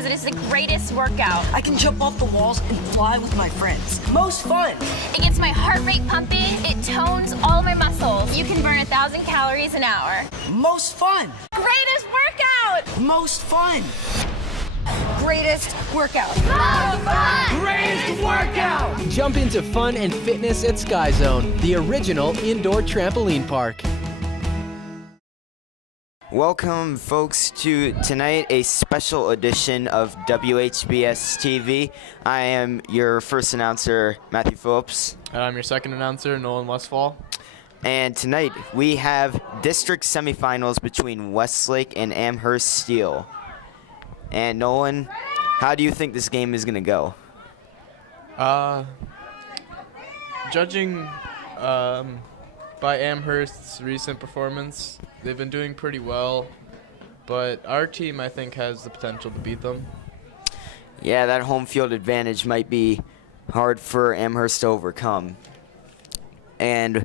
because it is the greatest workout. I can jump off the walls and fly with my friends. Most fun. It gets my heart rate pumping. It tones all my muscles. You can burn 1,000 calories an hour. Most fun. Greatest workout! Most fun. Greatest workout. Most fun! Greatest workout! Jump into fun and fitness at Sky Zone, the original indoor trampoline park. Welcome, folks, to tonight, a special edition of WHBS TV. I am your first announcer, Matthew Phillips. And I'm your second announcer, Nolan Westfall. And tonight, we have district semifinals between Westlake and Amherst Steel. And Nolan, how do you think this game is going to go? Judging by Amherst's recent performance, they've been doing pretty well, but our team, I think, has the potential to beat them. Yeah, that home field advantage might be hard for Amherst to overcome. And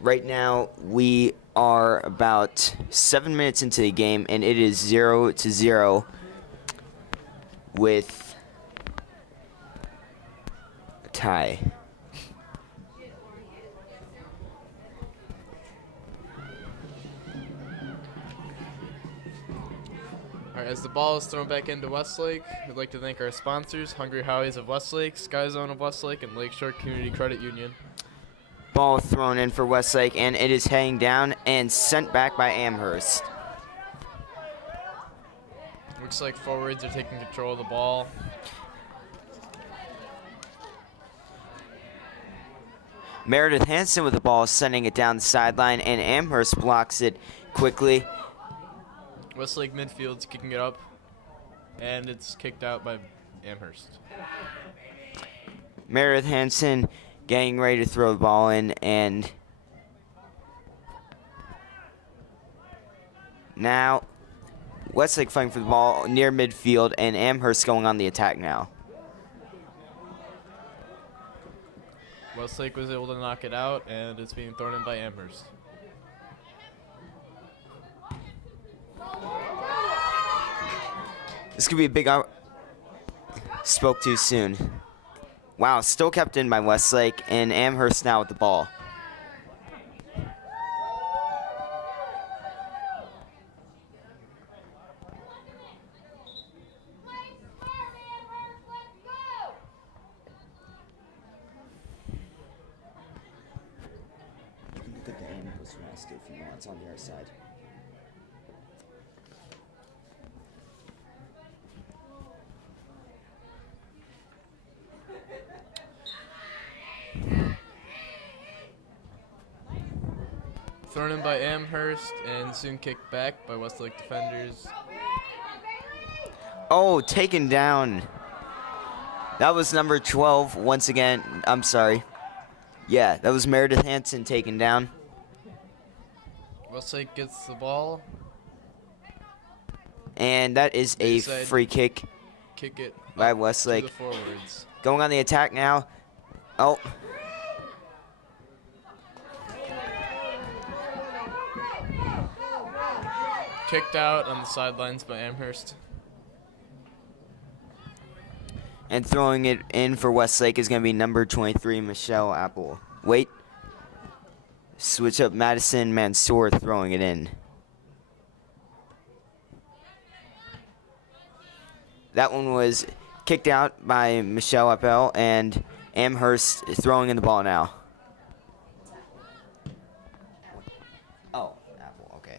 right now, we are about 7 minutes into the game, and it is 0-0 with a tie. All right, as the ball is thrown back into Westlake, we'd like to thank our sponsors, Hungry Howie's of Westlake, Sky Zone of Westlake, and Lakeshore Community Credit Union. Ball thrown in for Westlake, and it is heading down and sent back by Amherst. Looks like forwards are taking control of the ball. Meredith Hansen with the ball, sending it down the sideline, and Amherst blocks it quickly. Westlake midfield's kicking it up, and it's kicked out by Amherst. Meredith Hansen getting ready to throw the ball in, and now Westlake fighting for the ball near midfield, and Amherst going on the attack now. Westlake was able to knock it out, and it's being thrown in by Amherst. This could be a big spoke too soon. Wow, still kept in by Westlake, and Amherst now with the ball. You can look at the Amherst roster if you want. It's on the other side. Thrown in by Amherst and soon kicked back by Westlake defenders. Oh, taken down. That was number 12 once again. I'm sorry. Yeah, that was Meredith Hansen taken down. Westlake gets the ball. And that is a Inside. free kick Kick it by up Westlake. to the forwards. Going on the attack now. Oh. Kicked out on the sidelines by Amherst. And throwing it in for Westlake is going to be number 23, Michelle Apple. Wait. Switch up Madison Mansour throwing it in. That one was kicked out by Michelle Apple, and Amherst throwing in the ball now. Oh, Apple, okay.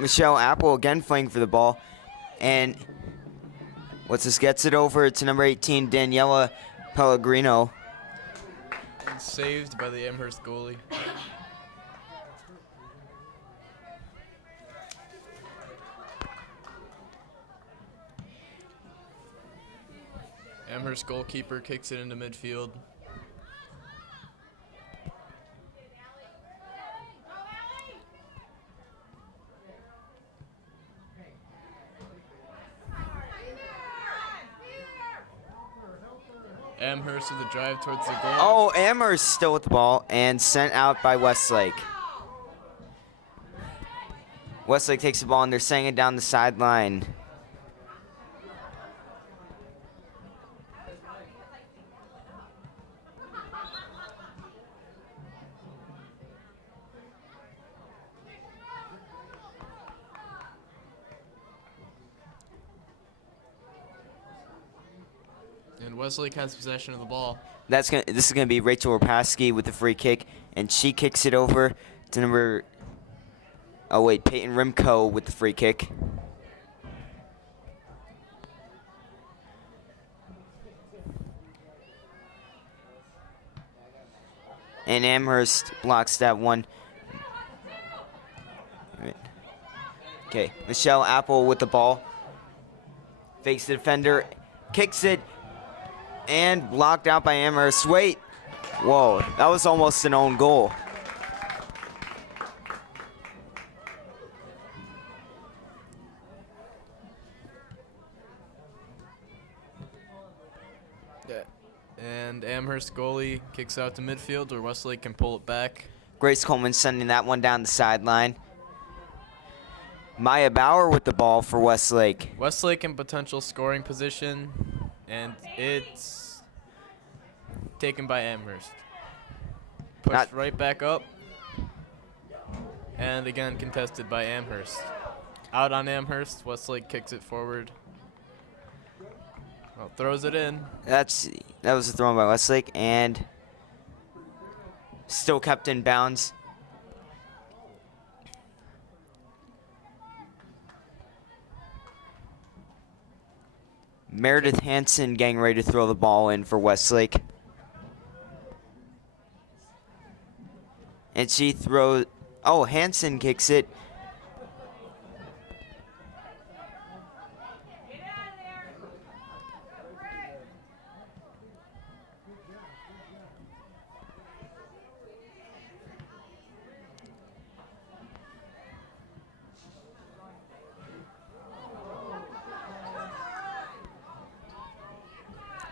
Michelle Apple again fighting for the ball, and what's this, gets it over to number 18, Daniela Pellegrino. And saved by the Amherst goalie. Amherst goalkeeper kicks it into midfield. Amherst with a drive towards the goal. Oh, Amherst still with the ball and sent out by Westlake. Westlake takes the ball and they're sending it down the sideline. And Westlake has possession of the ball. This is gonna be Rachel Rapaski with the free kick, and she kicks it over to number. Oh wait, Peyton Rimko with the free kick. And Amherst blocks that one. Okay, Michelle Apple with the ball. Fakes the defender, kicks it, and blocked out by Amherst. Wait, whoa, that was almost an own goal. And Amherst goalie kicks out to midfield where Westlake can pull it back. Grace Coleman sending that one down the sideline. Maya Bauer with the ball for Westlake. Westlake in potential scoring position, and it's taken by Amherst. Pushed right back up, and again contested by Amherst. Out on Amherst, Westlake kicks it forward. Well, throws it in. That was a throw by Westlake, and still kept in bounds. Meredith Hansen getting ready to throw the ball in for Westlake. And she throws. Oh, Hansen kicks it.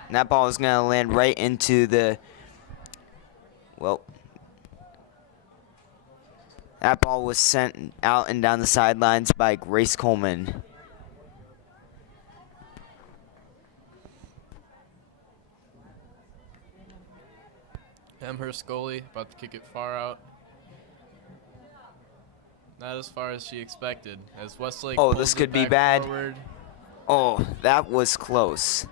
And that ball is going to land right into the, well, that ball was sent out and down the sidelines by Grace Coleman. Amherst goalie about to kick it far out. Not as far as she expected, as Westlake Oh, pulls this it could be back bad. forward. Oh, that was close.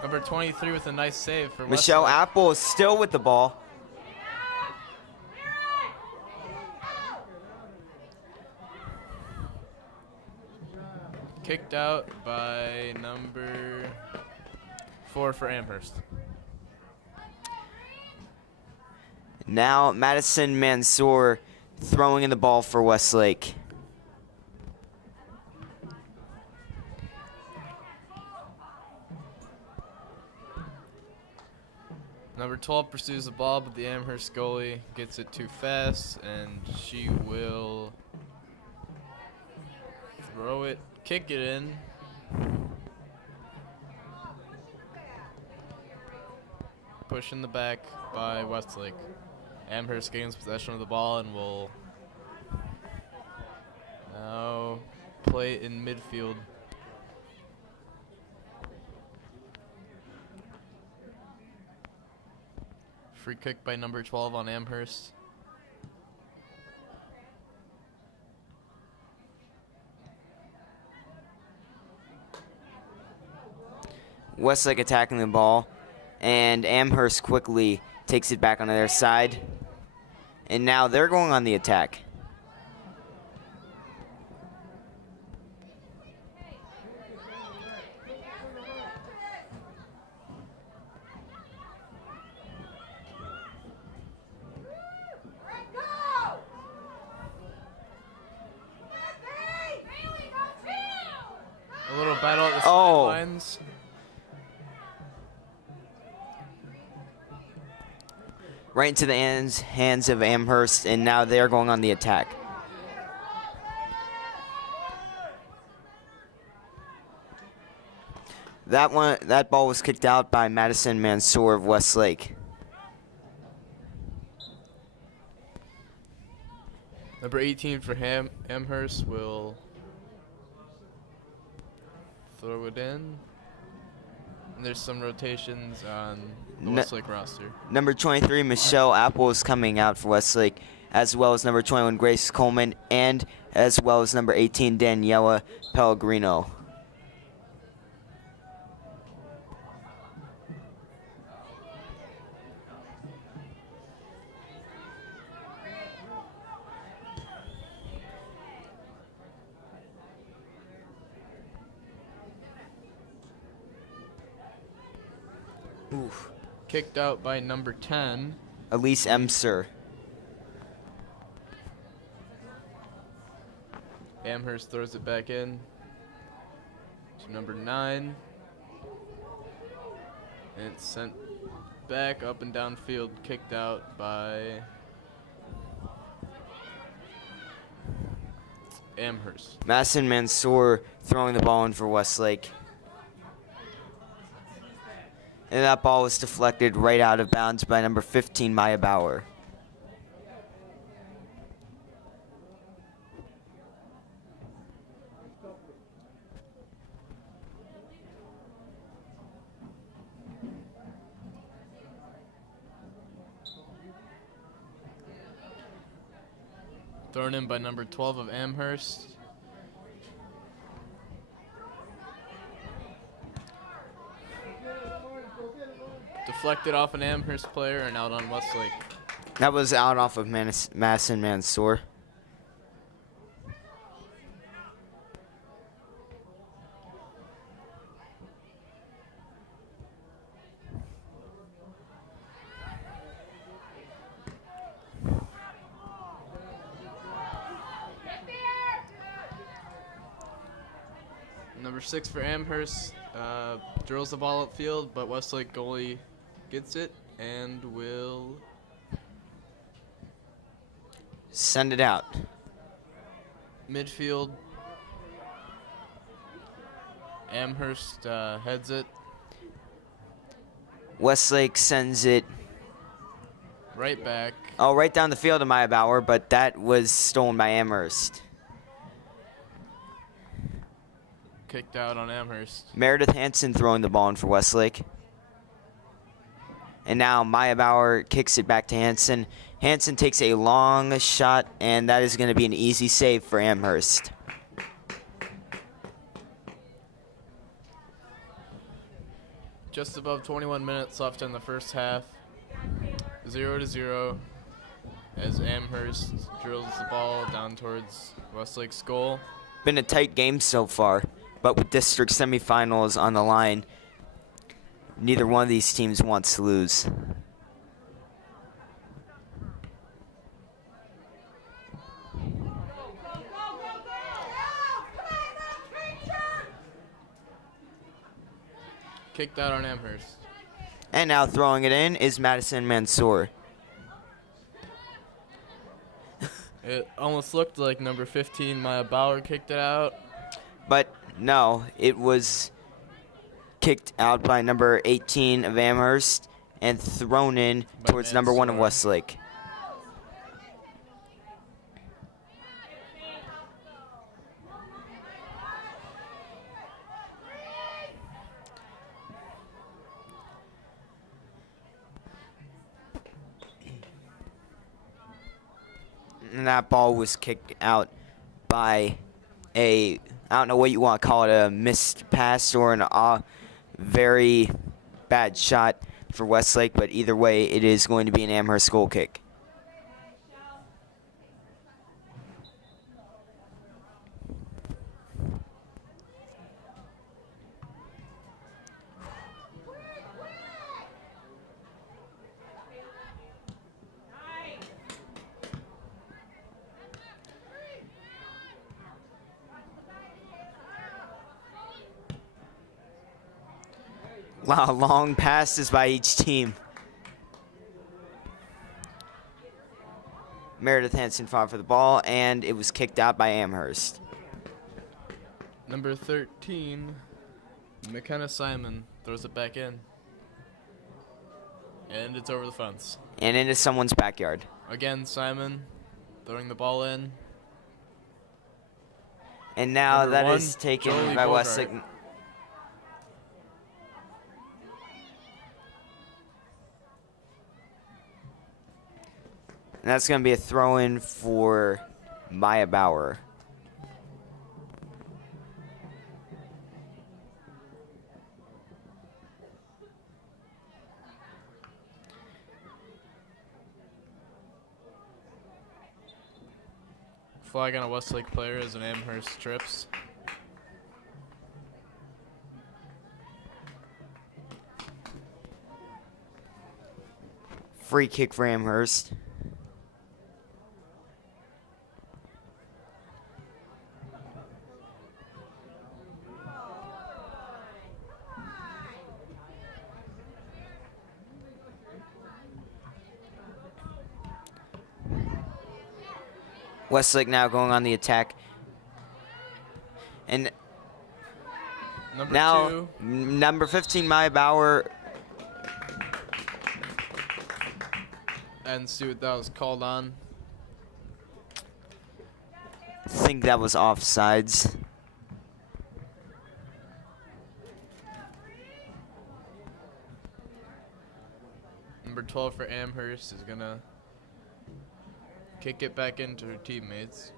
Number 23 with a nice save for Michelle Westlake. Apple is still with the ball. Kicked out by number 4 for Amherst. Now Madison Mansour throwing in the ball for Westlake. Number 12 pursues the ball, but the Amherst goalie gets it too fast, and she will throw it, kick it in. Push in the back by Westlake. Amherst gains possession of the ball and will now play it in midfield. Free kick by number 12 on Amherst. Westlake attacking the ball, and Amherst quickly takes it back onto their side. And now they're going on the attack. A little battle at the Oh. sidelines. Right into the hands of Amherst, and now they're going on the attack. That ball was kicked out by Madison Mansour of Westlake. Number 18 for Amherst will throw it in. And there's some rotations on the Westlake roster. Number 23, Michelle Apple is coming out for Westlake, as well as number 21, Grace Coleman, and as well as number 18, Daniela Pellegrino. Oof. Kicked out by number 10. Elise Emser. Amherst throws it back in to number 9. And it's sent back up and downfield, kicked out by Amherst. Madison Mansour throwing the ball in for Westlake. And that ball was deflected right out of bounds by number 15, Maya Bauer. Thrown in by number 12 of Amherst. Deflected off an Amherst player and out on Westlake. That was out off of Madison Mansour. Number 6 for Amherst drills the ball upfield, but Westlake goalie gets it and will send it out. Midfield. Amherst heads it. Westlake sends it right back. Oh, right down the field to Maya Bauer, but that was stolen by Amherst. Kicked out on Amherst. Meredith Hansen throwing the ball in for Westlake. And now Maya Bauer kicks it back to Hansen. Hansen takes a long shot, and that is going to be an easy save for Amherst. Just above 21 minutes left in the first half. 0-0 as Amherst drills the ball down towards Westlake's goal. Been a tight game so far, but with district semifinals on the line, neither one of these teams wants to lose. Kicked out on Amherst. And now throwing it in is Madison Mansour. It almost looked like number 15, Maya Bauer, kicked it out. But no, it was kicked out by number 18 of Amherst and thrown in By towards number 1 of Mansour. Westlake. And that ball was kicked out by I don't know what you want to call it, a missed pass or a very bad shot for Westlake, but either way, it is going to be an Amherst goal kick. Wow, long passes by each team. Meredith Hansen fought for the ball, and it was kicked out by Amherst. Number 13, McKenna Simon throws it back in. And it's over the fence. And into someone's backyard. Again, Simon throwing the ball in. And now Number that one, is taken Jolie by Bogart. Westlake. And that's going to be a throw-in for Maya Bauer. Flag on a Westlake player as an Amherst trips. Free kick for Amherst. Westlake now going on the attack. And Number now, 2. number 15, Maya Bauer. And see what that was called on. I think that was offsides. Number 12 for Amherst is going to kick it back into her teammates.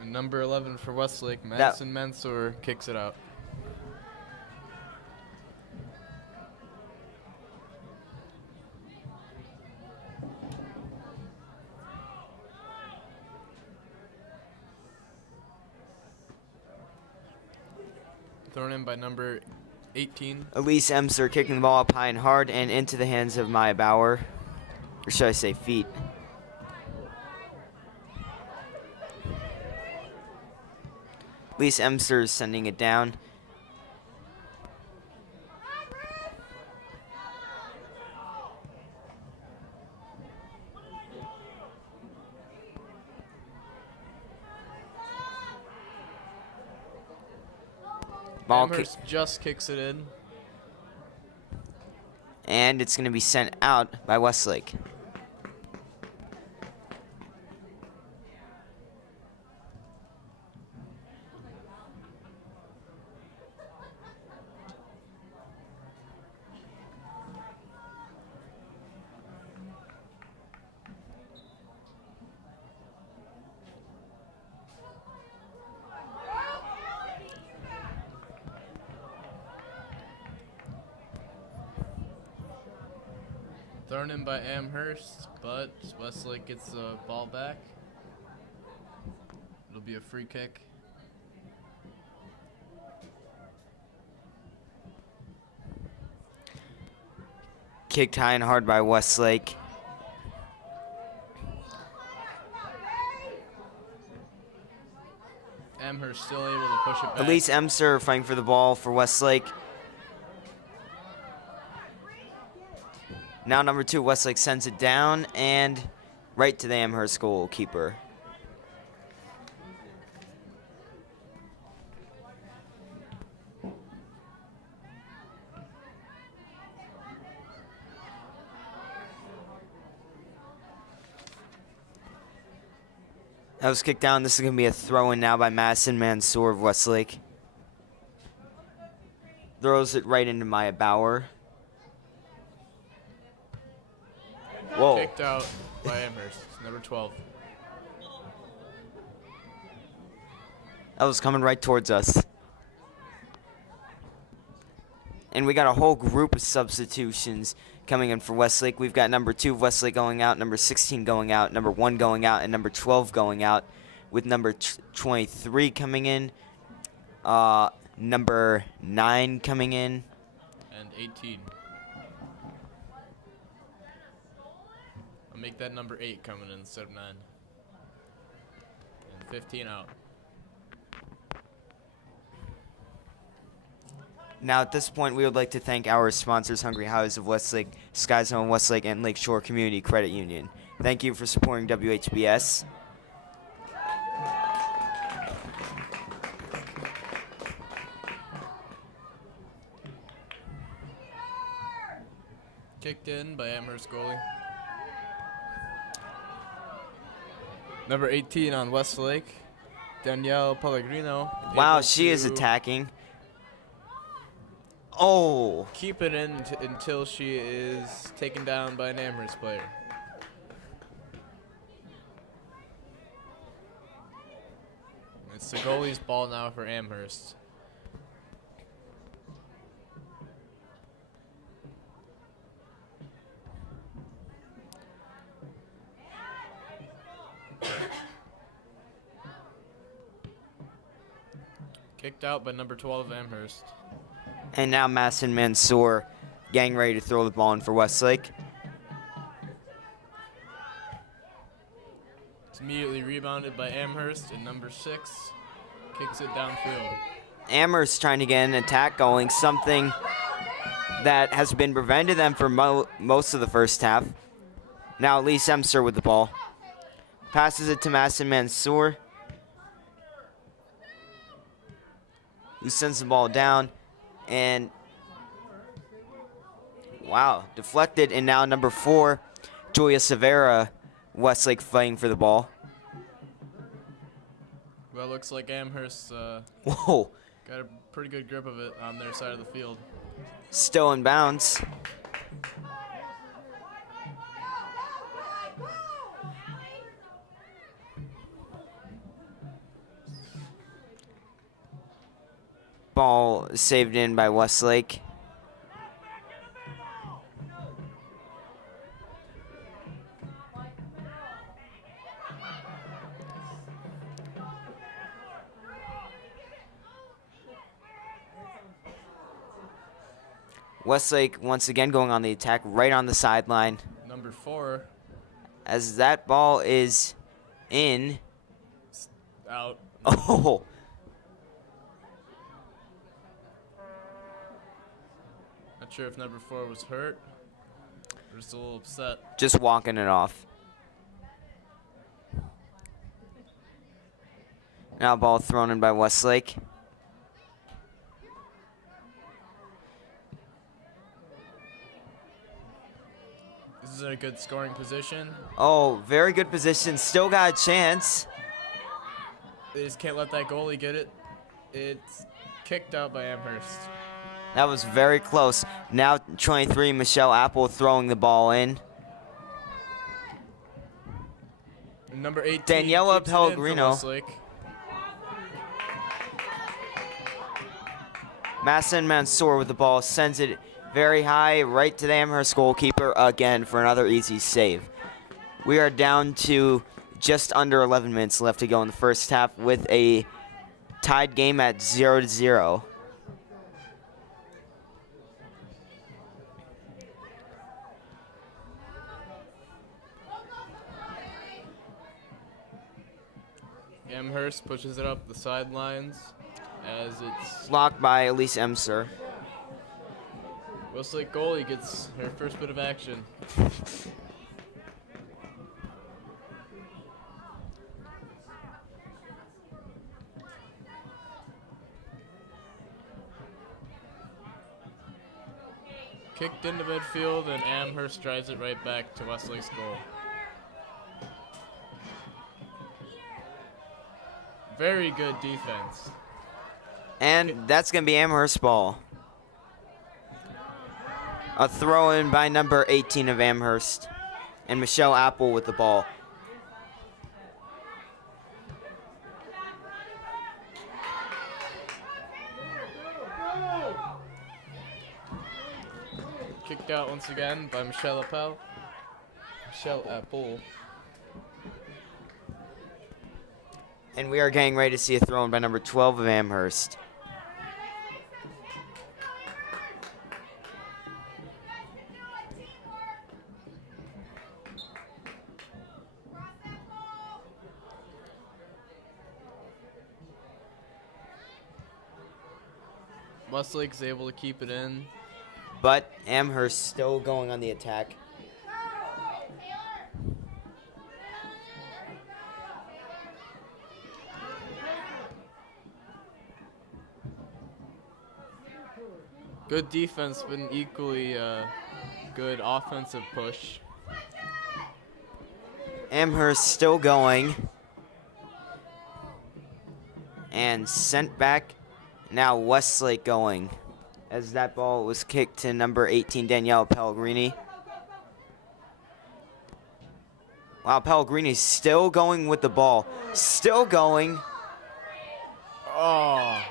And number 11 for Westlake, Madison Mansour, kicks it out. Thrown in by number 18. Elise Emser kicking the ball up high and hard and into the hands of Maya Bauer. Or should I say feet? Elise Emser is sending it down. Ball kick. Amherst just kicks it in. And it's going to be sent out by Westlake. Thrown in by Amherst, but Westlake gets the ball back. It'll be a free kick. Kicked high and hard by Westlake. Amherst still able to push it back. Elise Emser fighting for the ball for Westlake. Now number 2, Westlake sends it down and right to the Amherst goalkeeper. That was kicked down. This is going to be a throw-in now by Madison Mansour of Westlake. Throws it right into Maya Bauer. Whoa. Kicked out by Amherst, number 12. That was coming right towards us. And we got a whole group of substitutions coming in for Westlake. We've got number 2 of Westlake going out, number 16 going out, number 1 going out, and number 12 going out, with number 23 coming in, number 9 coming in. And 18. I'll make that number 8 coming in instead of 9. And 15 out. Now, at this point, we would like to thank our sponsors, Hungry House of Westlake, Sky Zone Westlake, and Lakeshore Community Credit Union. Thank you for supporting WHBS. Kicked in by Amherst goalie. Number 18 on Westlake, Danielle Pellegrino. Wow, able she is to attacking. Oh, Keep it in until she is taken down by an Amherst player. It's the goalie's ball now for Amherst. Kicked out by number 12 Amherst. and now Masson Mansour getting ready to throw the ball in for Westlake. It's immediately rebounded by Amherst, and number 6 kicks it downfield. Amherst trying to get an attack going, something that has been prevented them for most of the first half. Now Lee Semser with the ball. Passes it to Masson Mansour, who sends the ball down, and wow, deflected, and now number 4, Julia Severa, Westlake fighting for the ball. Well, it looks like Amherst Whoa, got a pretty good grip of it on their side of the field. still in bounds. Ball saved in by Westlake. Westlake once again going on the attack right on the sideline. Number 4 As that ball is in. out. Oh, Not sure if number 4 was hurt or just a little upset. just walking it off. Now ball thrown in by Westlake. This is a good scoring position. Oh, very good position. Still got a chance. They just can't let that goalie get it. It's kicked out by Amherst. That was very close. Now 23, Michelle Apple throwing the ball in. And number 18, Daniela keeps it in for Pellegrino. Westlake. Masson Mansour with the ball sends it very high right to the Amherst goalkeeper again for another easy save. We are down to just under 11 minutes left to go in the first half with a tied game at 0-0. Amherst pushes it up the sidelines as it's Blocked by Elise Emser. Westlake goalie gets her first bit of action. Kicked into midfield, and Amherst drives it right back to Westlake's goal. Very good defense. And that's going to be Amherst ball. A throw in by number 18 of Amherst. And Michelle Apple with the ball. Kicked out once again by Michelle Apple. Michelle Apple. And we are getting ready to see a throw in by number 12 of Amherst. Westlake's able to keep it in. But Amherst still going on the attack. Good defense, but an equally good offensive push. Amherst still going. And sent back. Now Westlake going. As that ball was kicked to number 18, Danielle Pellegrini. Wow, Pellegrini's still going with the ball. Still going. Oh.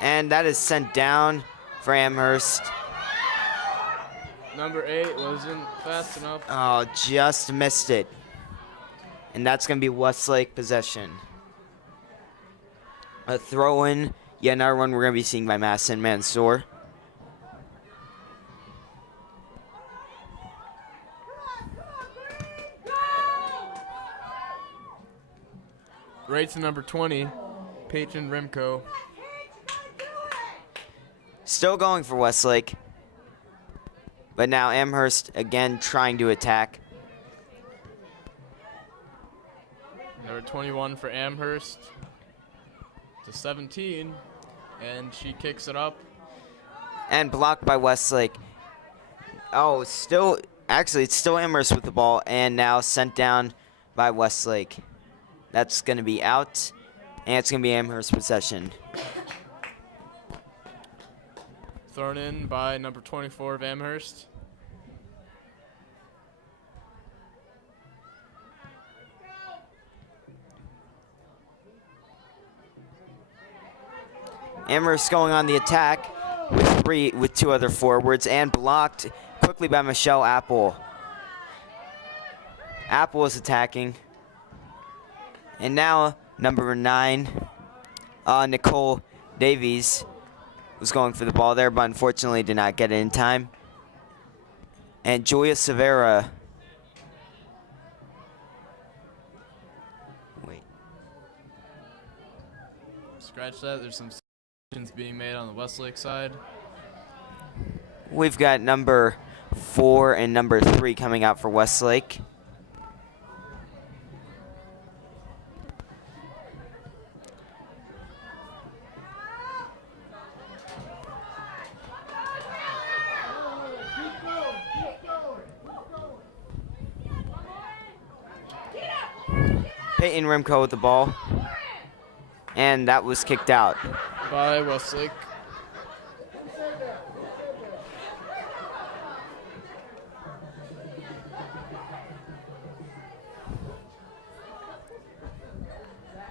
And that is sent down for Amherst. Number 8 wasn't fast enough. Oh, just missed it. And that's going to be Westlake possession. A throw-in. Yet another one we're going to be seeing by Madison Mansour. Right to number 20, Peyton Rimko. Still going for Westlake. But now Amherst again trying to attack. Number 21 for Amherst to 17, and she kicks it up. And blocked by Westlake. Oh, still, actually, it's still Amherst with the ball, and now sent down by Westlake. That's going to be out, and it's going to be Amherst possession. Thrown in by number 24 of Amherst. Amherst going on the attack with two other forwards, and blocked quickly by Michelle Apple. Apple is attacking. And now number 9, Nicole Davies was going for the ball there, but unfortunately did not get it in time. And Julia Severa. Wait. Scratch that. There's some decisions being made on the Westlake side. We've got number 4 and number 3 coming out for Westlake. Peyton Rimko with the ball. And that was kicked out. By Westlake.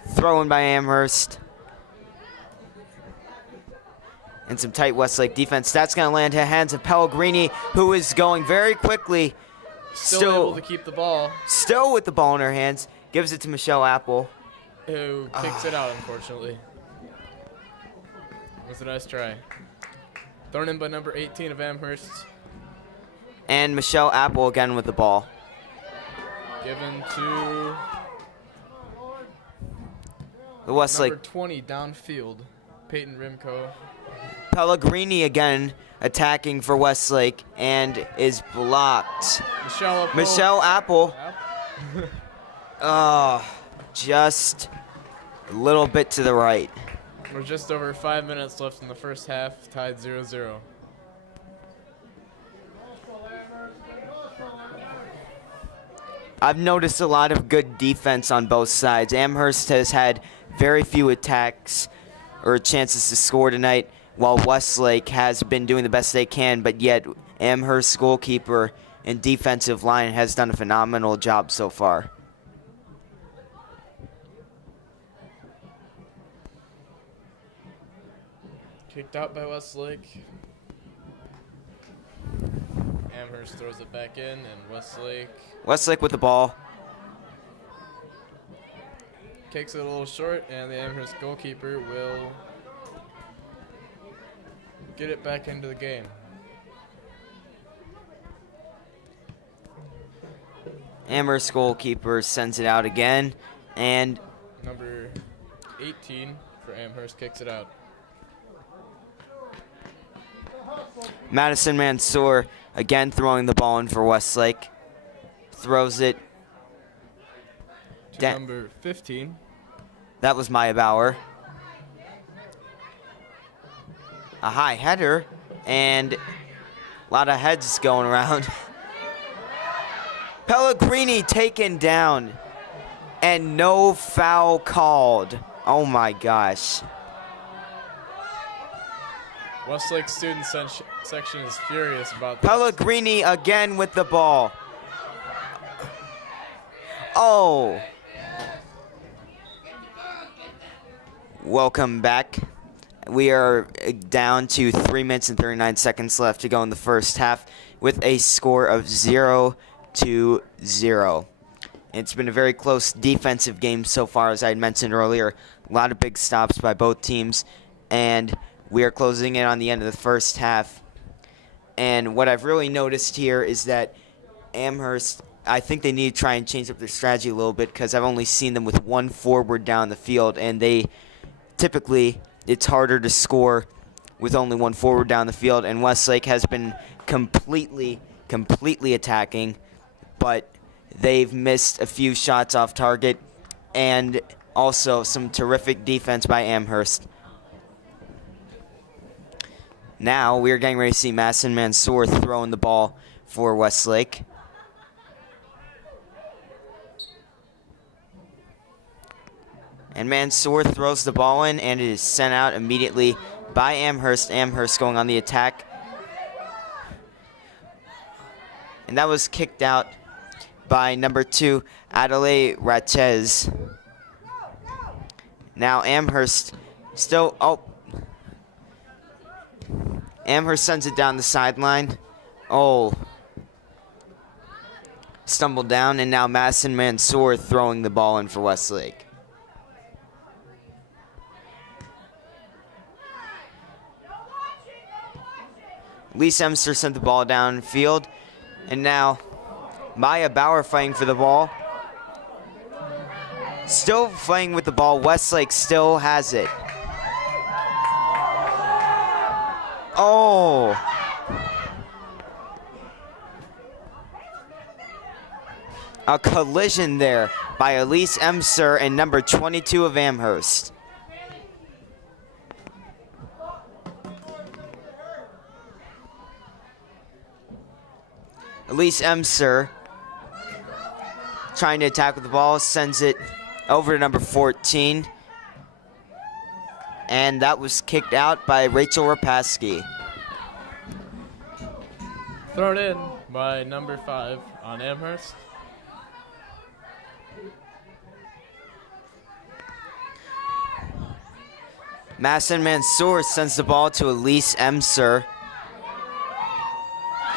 Thrown by Amherst. And some tight Westlake defense. That's going to land in the hands of Pellegrini, who is going very quickly. Still able to keep the ball. Still with the ball in her hands. Gives it to Michelle Apple. Who kicks it out, unfortunately. It was a nice try. Thrown in by number 18 of Amherst. And Michelle Apple again with the ball. Given to The Westlake. number 20 downfield, Peyton Rimko. Pellegrini again attacking for Westlake and is blocked. Michelle Apple. Oh, just a little bit to the right. We're just over 5 minutes left in the first half, tied 0-0. I've noticed a lot of good defense on both sides. Amherst has had very few attacks or chances to score tonight, while Westlake has been doing the best they can, but yet Amherst's goalkeeper and defensive line has done a phenomenal job so far. Kicked out by Westlake. Amherst throws it back in, and Westlake with the ball. Kicks it a little short, and the Amherst goalkeeper will get it back into the game. Amherst goalkeeper sends it out again, and Number 18 for Amherst kicks it out. Madison Mansour again throwing the ball in for Westlake. Throws it. To number 15. That was Maya Bauer. a high header, and a lot of heads going around. Pellegrini taken down, and no foul called. Oh my gosh. Westlake student section is furious about this. Pellegrini again with the ball. Oh. Welcome back. We are down to 3 minutes and 39 seconds left to go in the first half with a score of 0-0. It's been a very close defensive game so far, as I had mentioned earlier. A lot of big stops by both teams, and we are closing in on the end of the first half. And what I've really noticed here is that Amherst, I think they need to try and change up their strategy a little bit, because I've only seen them with one forward down the field, and they typically, it's harder to score with only one forward down the field, and Westlake has been completely attacking, but they've missed a few shots off target, and also some terrific defense by Amherst. Now we are getting ready to see Masson Mansour throwing the ball for Westlake. And Mansour throws the ball in, and it is sent out immediately by Amherst. Amherst going on the attack. And that was kicked out by number 2, Adelaide Ratez. Now Amherst still, Amherst sends it down the sideline. Oh. Stumbled down, and now Masson Mansour throwing the ball in for Westlake. Lee Semster sent the ball downfield, and now Maya Bauer fighting for the ball. Still fighting with the ball. Westlake still has it. Oh. A collision there by Elise Emser and number 22 of Amherst. Elise Emser trying to attack with the ball, sends it over to number 14. And that was kicked out by Rachel Rapaski. Thrown in by number 5 on Amherst. Masson Mansour sends the ball to Elise Emser.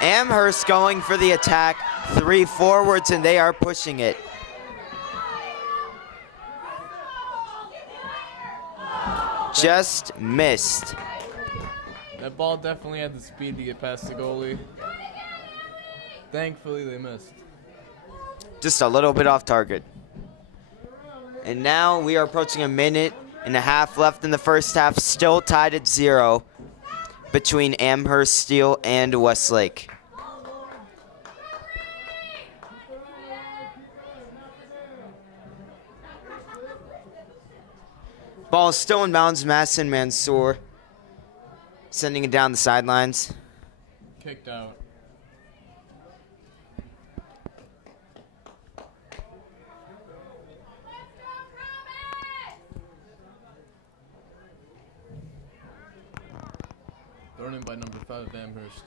Amherst going for the attack. 3 forwards, and they are pushing it. Just missed. That ball definitely had the speed to get past the goalie. Thankfully, they missed. Just a little bit off target. And now we are approaching a minute and a half left in the first half. Still tied at 0 between Amherst Steel and Westlake. Ball is still in bounds. Masson Mansour sending it down the sidelines. Kicked out. Thrown in by number 5 of Amherst.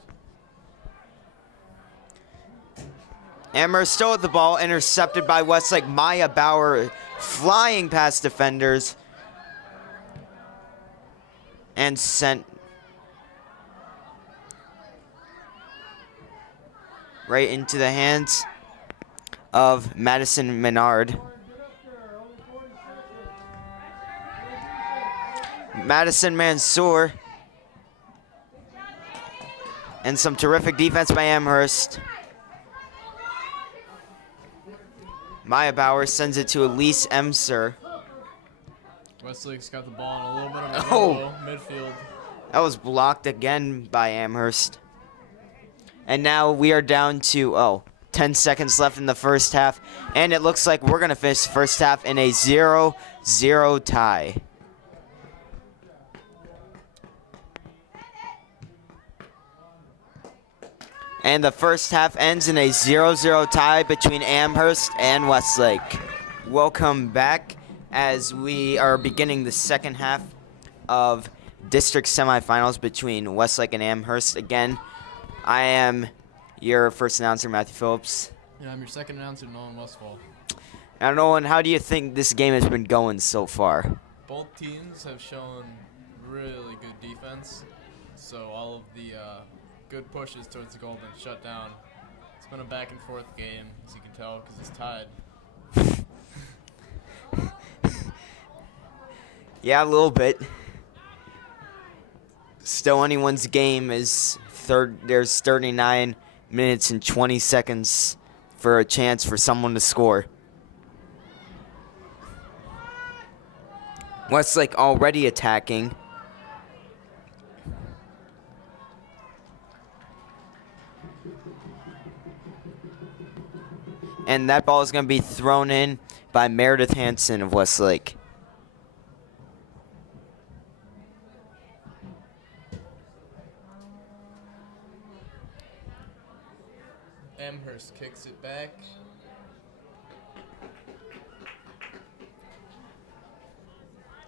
Amherst still with the ball, intercepted by Westlake. Maya Bauer flying past defenders and sent right into the hands of Madison Menard. Madison Mansour. And some terrific defense by Amherst. Maya Bauer sends it to Elise Emser. Westlake's got the ball in a little bit of a Oh. midfield. That was blocked again by Amherst. And now we are down to, 10 seconds left in the first half. And it looks like we're going to finish the first half in a 0-0 tie. And the first half ends in a 0-0 tie between Amherst and Westlake. Welcome back as we are beginning the second half of district semifinals between Westlake and Amherst. Again, I am your first announcer, Matthew Phillips. And I'm your second announcer, Nolan Westfall. Now, Nolan, how do you think this game has been going so far? Both teams have shown really good defense, so all of the good pushes towards the goal have been shut down. It's been a back and forth game, as you can tell, because it's tied. Yeah, a little bit. Still anyone's game is there's 39 minutes and 20 seconds for a chance for someone to score. Westlake already attacking. And that ball is going to be thrown in by Meredith Hansen of Westlake. Amherst kicks it back.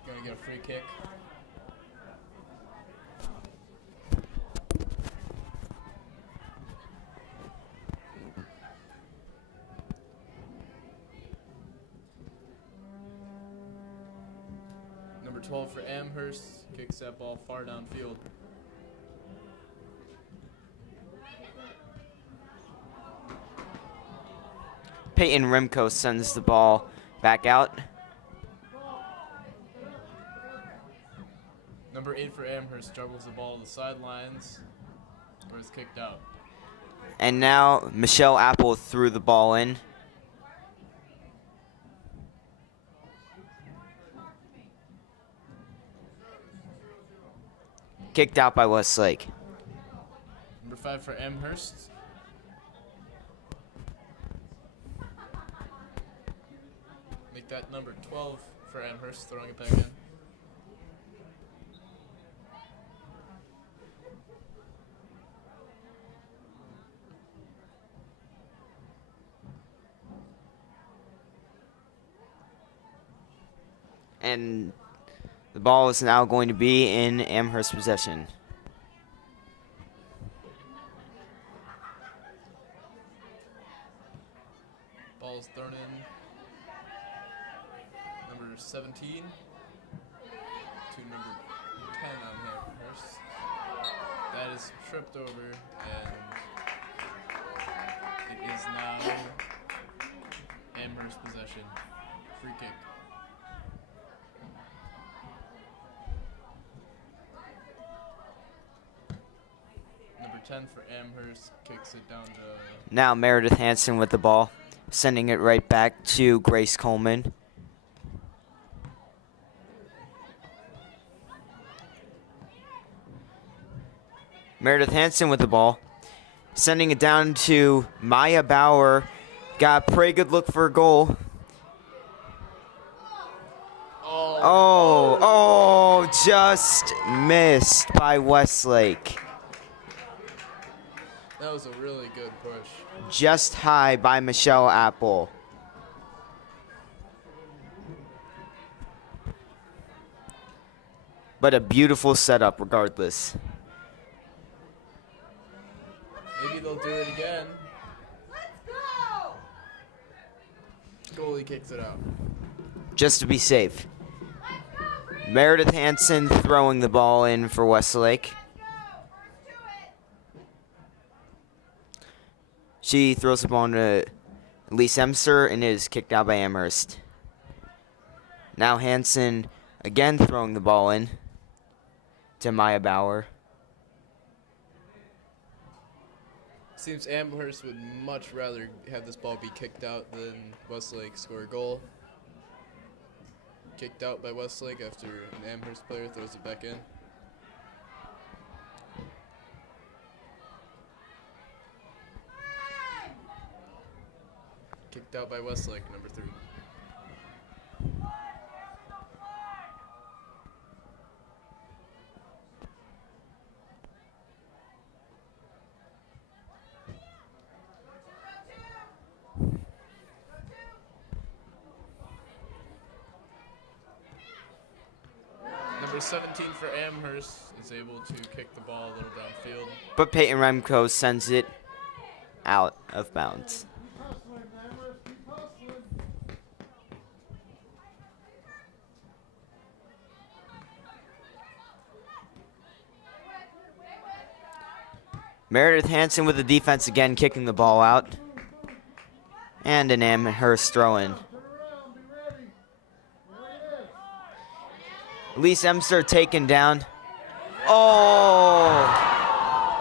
Gonna get a free kick. Number 12 for Amherst kicks that ball far downfield. Peyton Rimko sends the ball back out. Number 8 for Amherst juggles the ball to the sidelines, where it's kicked out. And now Michelle Apple threw the ball in. Kicked out by Westlake. Number 5 for Amherst. Make that number 12 for Amherst, throwing it back in. And the ball is now going to be in Amherst possession. Ball's thrown in. Number 17 to number 10 on Amherst. That is tripped over, and it is now Amherst possession. Free kick. Number 10 for Amherst kicks it down to... Now Meredith Hansen with the ball, sending it right back to Grace Coleman. Meredith Hansen with the ball, sending it down to Maya Bauer. Got a pretty good look for a goal. Oh, just missed by Westlake. That was a really good push. Just high by Michelle Apple. But a beautiful setup regardless. Maybe they'll do it again. Goalie kicks it out. Just to be safe. Meredith Hansen throwing the ball in for Westlake. She throws the ball into Elise Emser and is kicked out by Amherst. Now Hansen again throwing the ball in to Maya Bauer. Seems Amherst would much rather have this ball be kicked out than Westlake score a goal. Kicked out by Westlake after an Amherst player throws it back in. Kicked out by Westlake, number 3. Number 17 for Amherst is able to kick the ball a little downfield. But Peyton Remco sends it out of bounds. Meredith Hansen with the defense again, kicking the ball out. And an Amherst throw-in. Elise Emster taken down. Oh!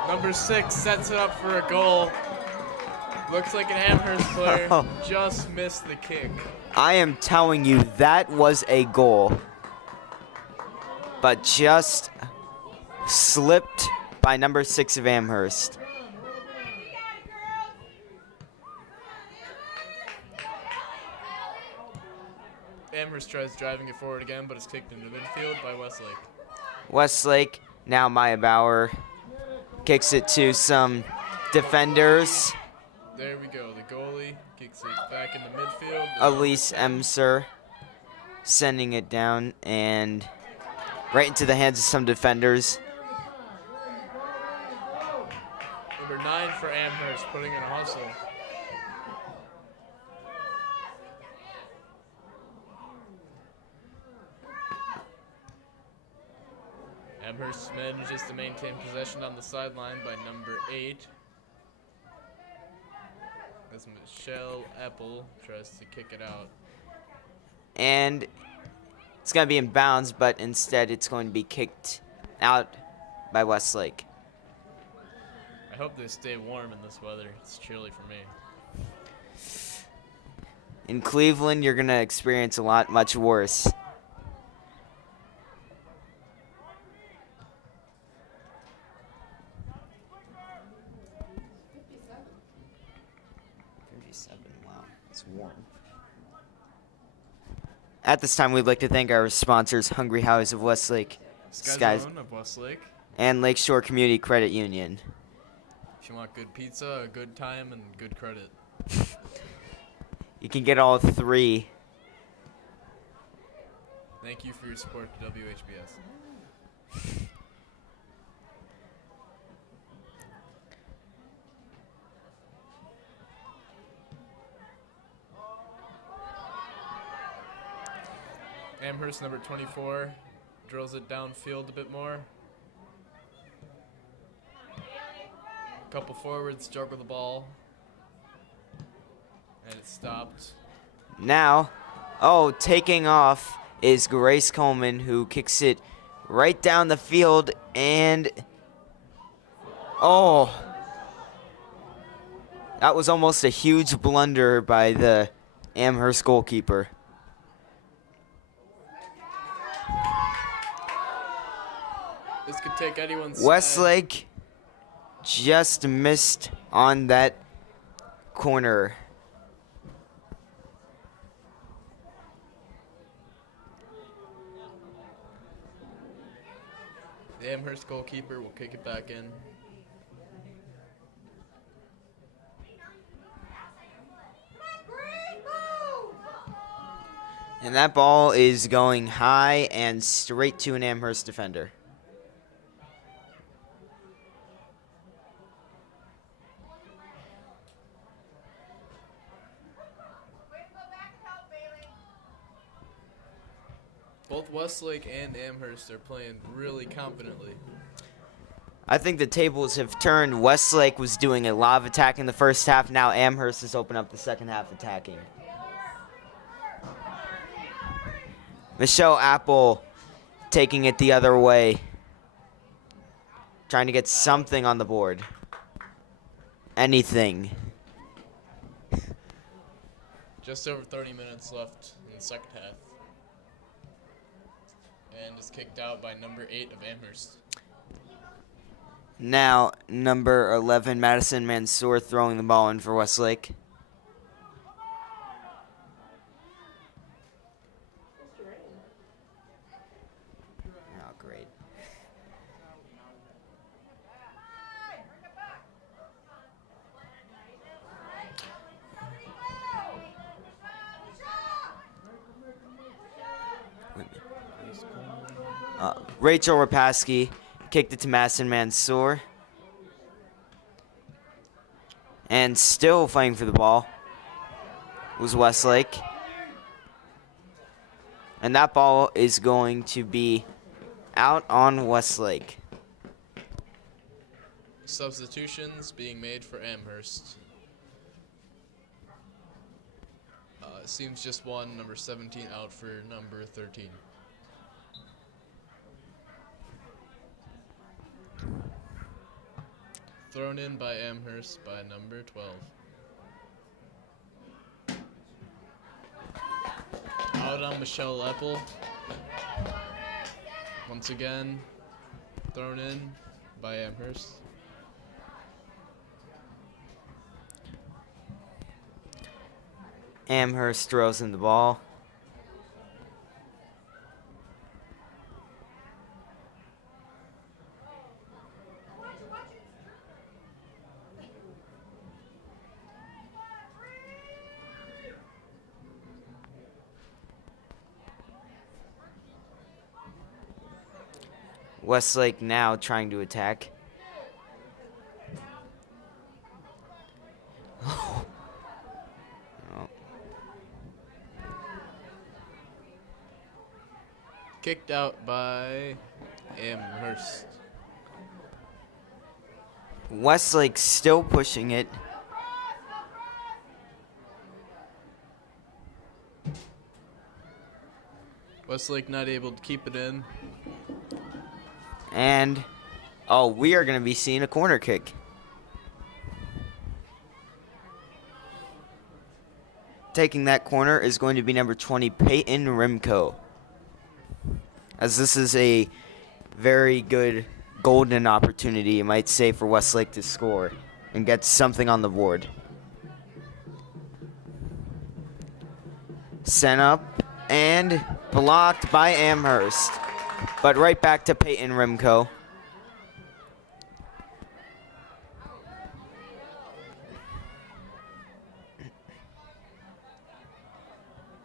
Number 6 sets it up for a goal. Looks like an Amherst player just missed the kick. I am telling you, that was a goal. But just slipped by number 6 of Amherst. Amherst tries driving it forward again, but it's kicked into midfield by Westlake. Westlake, now Maya Bauer, kicks it to some defenders. There we go. The goalie kicks it back into midfield. Elise Emser sending it down and right into the hands of some defenders. Number 9 for Amherst, putting in a hustle. Amherst manages to maintain possession on the sideline by number 8. As Michelle Apple tries to kick it out. And it's going to be in bounds, but instead it's going to be kicked out by Westlake. I hope they stay warm in this weather. It's chilly for me. In Cleveland, you're going to experience a lot much worse. Wow, it's warm. At this time, we'd like to thank our sponsors, Hungry House of Westlake, Sky Zone of Westlake. and Lakeshore Community Credit Union. If you want good pizza, a good time, and good credit. You can get all three. Thank you for your support to WHBS. Amherst, number 24, drills it downfield a bit more. A couple forwards juggle the ball. And it's stopped. Now, taking off is Grace Coleman, who kicks it right down the field, and that was almost a huge blunder by the Amherst goalkeeper. This could take anyone's Westlake just missed on that corner. The Amherst goalkeeper will kick it back in. And that ball is going high and straight to an Amherst defender. Both Westlake and Amherst are playing really confidently. I think the tables have turned. Westlake was doing a lot of attack in the first half. Now Amherst has opened up the second half attacking. Michelle Apple taking it the other way. Trying to get something on the board. Anything. Just over 30 minutes left in the second half. And is kicked out by number 8 of Amherst. Now, number 11, Madison Mansour throwing the ball in for Westlake. Oh, great. Rachel Rapaski kicked it to Masson Mansour. And still fighting for the ball was Westlake. And that ball is going to be out on Westlake. Substitutions being made for Amherst. Seems just one, number 17 out for number 13. Thrown in by Amherst by number 12. Out on Michelle Leppel. Once again, thrown in by Amherst. Amherst throws in the ball. Westlake now trying to attack. Kicked out by Amherst. Westlake still pushing it. Westlake not able to keep it in. And, oh, we are going to be seeing a corner kick. Taking that corner is going to be number 20, Peyton Rimco. As this is a very good golden opportunity, you might say, for Westlake to score and get something on the board. Sent up and blocked by Amherst. But right back to Peyton Rimco.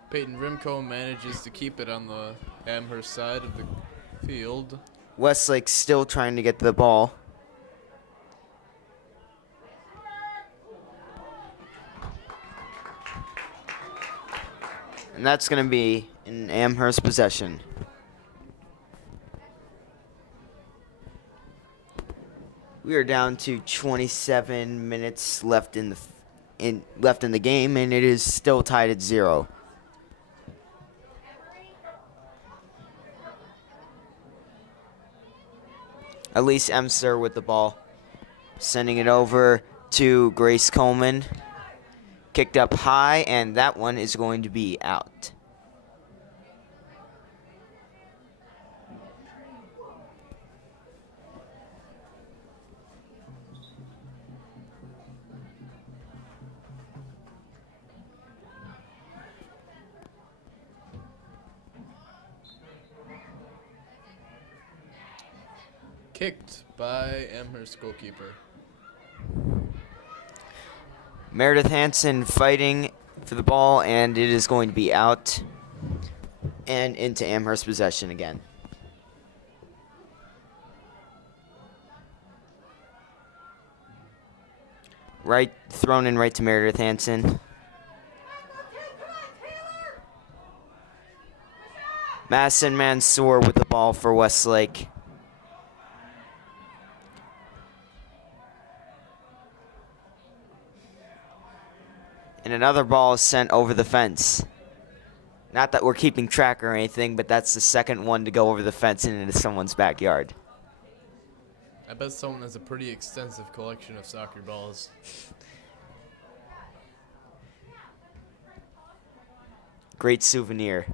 Peyton Rimco manages to keep it on the Amherst side of the field. Westlake still trying to get the ball. And that's going to be an Amherst possession. We are down to 27 minutes left in the game, and it is still tied at 0. Elise Emser with the ball, sending it over to Grace Coleman. Kicked up high, and that one is going to be out. Kicked by Amherst goalkeeper. Meredith Hansen fighting for the ball, and it is going to be out and into Amherst possession again. Right, thrown in right to Meredith Hansen. Masson Mansour with the ball for Westlake. And another ball is sent over the fence. Not that we're keeping track or anything, but that's the second one to go over the fence and into someone's backyard. I bet someone has a pretty extensive collection of soccer balls. Great souvenir.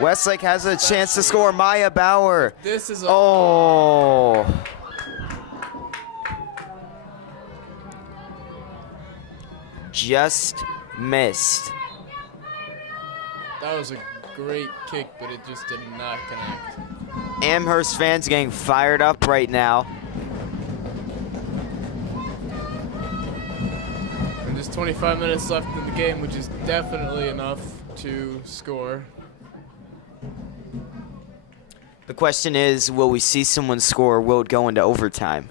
Westlake has a chance to score. Maya Bauer. This is a Oh. Just missed. That was a great kick, but it just did not connect. Amherst fans getting fired up right now. And there's 25 minutes left in the game, which is definitely enough. to score. The question is, will we see someone score or will it go into overtime?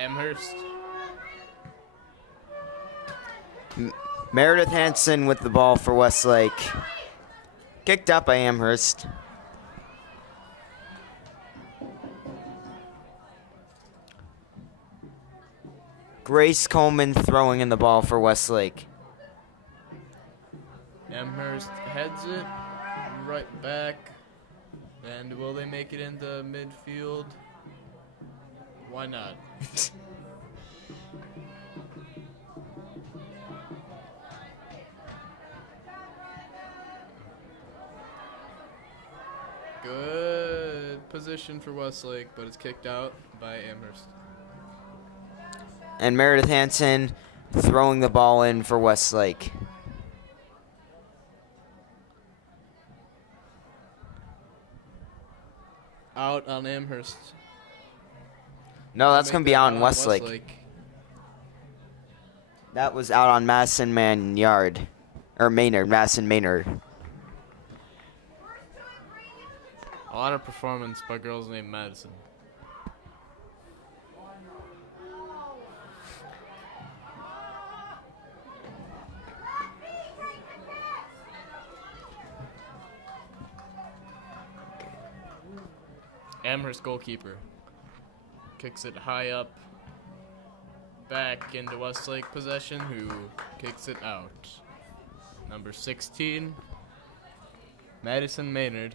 Amherst. Meredith Hansen with the ball for Westlake. Kicked out by Amherst. Grace Coleman throwing in the ball for Westlake. Amherst heads it right back. And will they make it into midfield? Why not? Good position for Westlake, but it's kicked out by Amherst. And Meredith Hansen throwing the ball in for Westlake. Out on Amherst. No, that's going to be out on Westlake. Westlake. That was out on Madison Maynard. Or Maynard, Madison Maynard. A lot of performance by girls named Madison. Amherst goalkeeper kicks it high up, back into Westlake possession, who kicks it out. Number 16, Madison Maynard.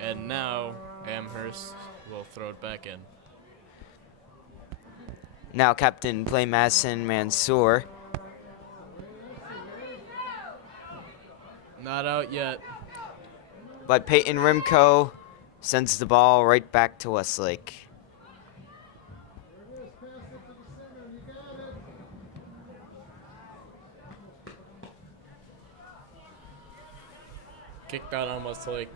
And now Amherst will throw it back in. Now Captain play Madison Mansour. Not out yet. But Peyton Rimco sends the ball right back to Westlake. Kicked out on Westlake.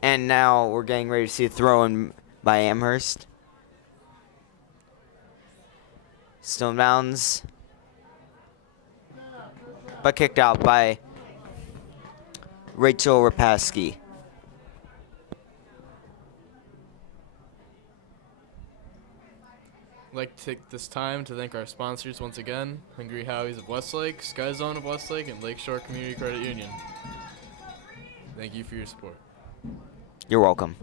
And now we're getting ready to see a throw in by Amherst. Stone Mounds. But kicked out by Rachel Rapaski. I'd like to take this time to thank our sponsors once again, Hungry Howie's of Westlake, Sky Zone of Westlake, and Lakeshore Community Credit Union. Thank you for your support. You're welcome.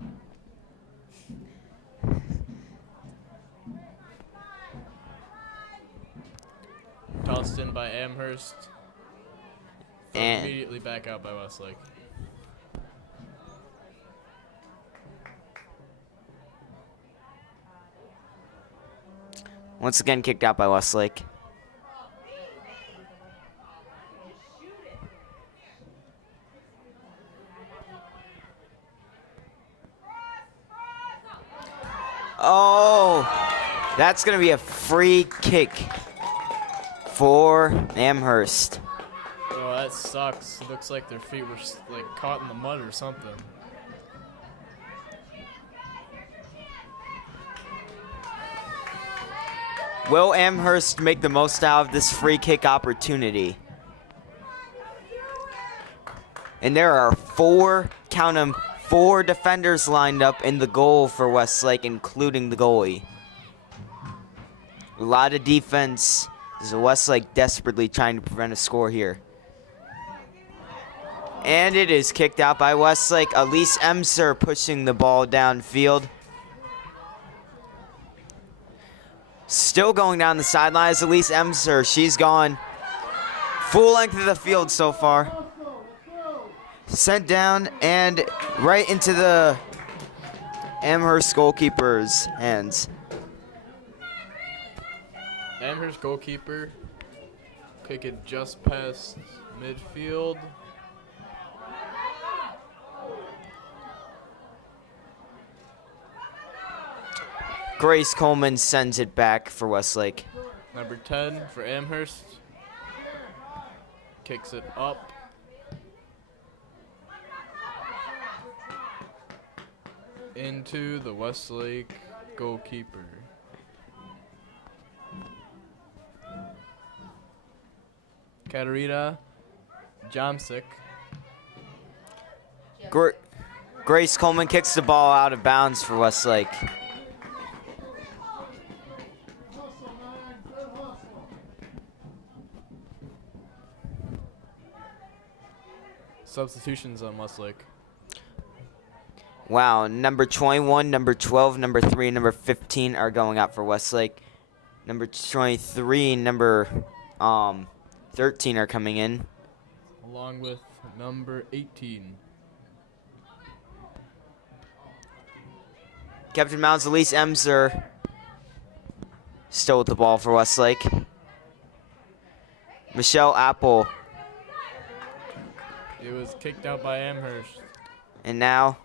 Tossed in by Amherst. And Immediately back out by Westlake. once again kicked out by Westlake. Oh, that's going to be a free kick for Amherst. Oh, that sucks. It looks like their feet were like caught in the mud or something. Will Amherst make the most out of this free kick opportunity? And there are four, count them, four defenders lined up in the goal for Westlake, including the goalie. A lot of defense. This is Westlake desperately trying to prevent a score here. And it is kicked out by Westlake. Elise Emser pushing the ball downfield. Still going down the sidelines, Elise Emser. She's gone full length of the field so far. Sent down and right into the Amherst goalkeeper's hands. Amherst goalkeeper kick it just past midfield. Grace Coleman sends it back for Westlake. Number 10 for Amherst. Kicks it up. Into the Westlake goalkeeper. Katarina Jomsik. Grace Coleman kicks the ball out of bounds for Westlake. Substitutions on Westlake. Wow, number 21, number 12, number 3, number 15 are going out for Westlake. Number 23, number 13 are coming in. Along with number 18. Captain Mounds, Elise Emser still with the ball for Westlake. Michelle Apple. It was kicked out by Amherst. And now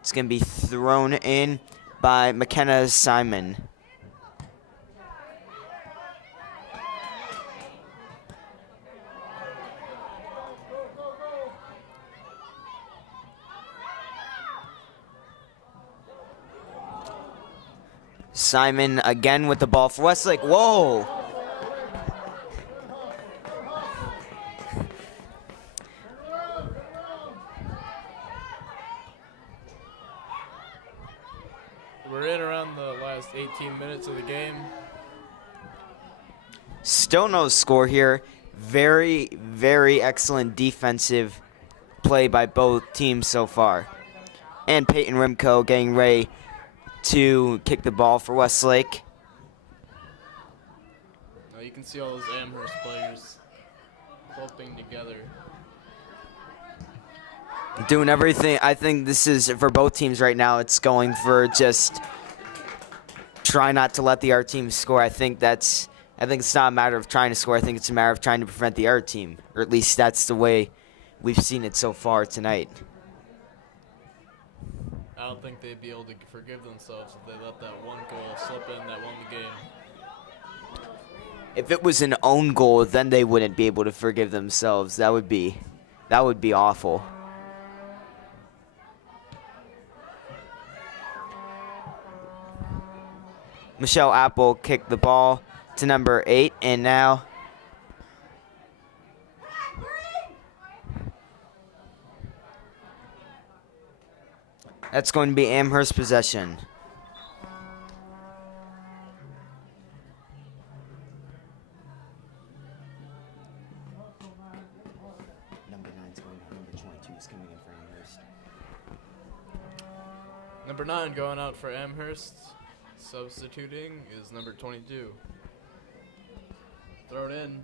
it's going to be thrown in by McKenna Simon. Simon again with the ball for Westlake. Whoa! We're in around the last 18 minutes of the game. Still no score here. Very, very excellent defensive play by both teams so far. And Peyton Rimco getting ready to kick the ball for Westlake. Now you can see all those Amherst players clumping together. Doing everything. I think this is for both teams right now. It's going for just try not to let the art team score. I think it's not a matter of trying to score. I think it's a matter of trying to prevent the art team, or at least that's the way we've seen it so far tonight. I don't think they'd be able to forgive themselves if they let that one goal slip in that won the game. If it was an own goal, then they wouldn't be able to forgive themselves. That would be awful. Michelle Apple kicked the ball to number 8, and now that's going to be Amherst possession. Number 9's going out. Number 22 is coming in for Amherst. Number 9 going out for Amherst. Substituting is number 22. Thrown in.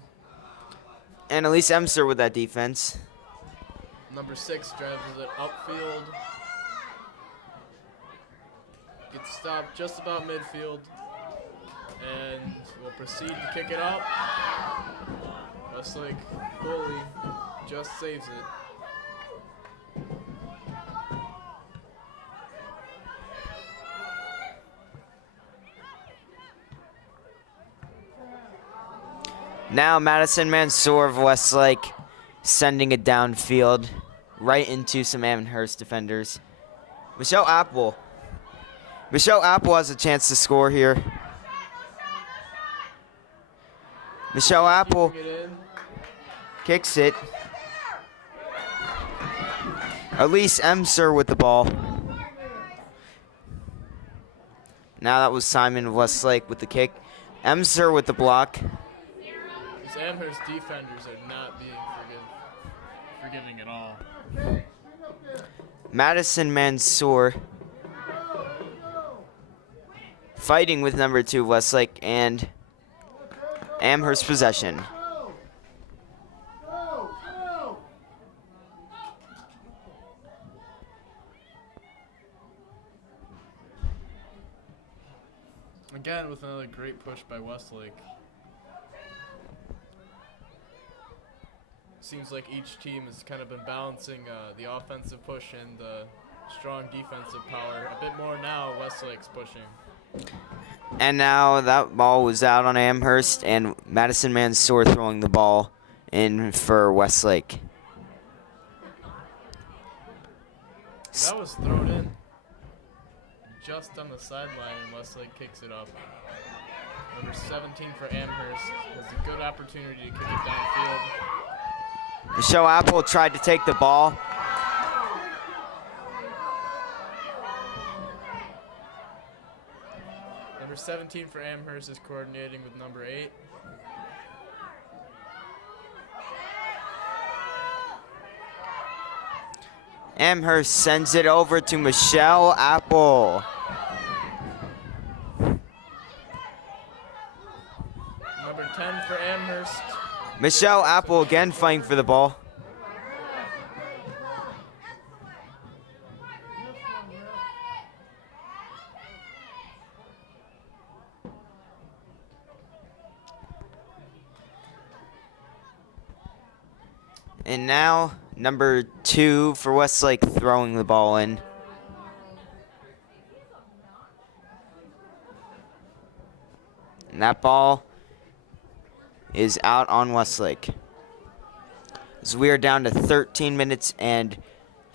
And Elise Emser with that defense. Number 6 drives it upfield. Gets stopped just about midfield. And will proceed to kick it up. Westlake goalie just saves it. Now Madison Mansour of Westlake sending it downfield right into some Amherst defenders. Michelle Apple has a chance to score here. Michelle Apple kicks it. Elise Emser with the ball. Now that was Simon of Westlake with the kick. Emser with the block. These Amherst defenders are not being forgiving at all. Madison Mansour fighting with number 2 Westlake, and Amherst possession. Again with another great push by Westlake. Seems like each team has kind of been balancing the offensive push and the strong defensive power. A bit more now, Westlake's pushing. And now that ball was out on Amherst, and Madison Mansour throwing the ball in for Westlake. That was thrown in just on the sideline, and Westlake kicks it up. Number 17 for Amherst has a good opportunity to kick it downfield. Michelle Apple tried to take the ball. Number 17 for Amherst is coordinating with number 8. Amherst sends it over to Michelle Apple. Number 10 for Amherst. Michelle Apple again fighting for the ball. And now, number 2 for Westlake throwing the ball in. And that ball is out on Westlake. So we are down to 13 minutes and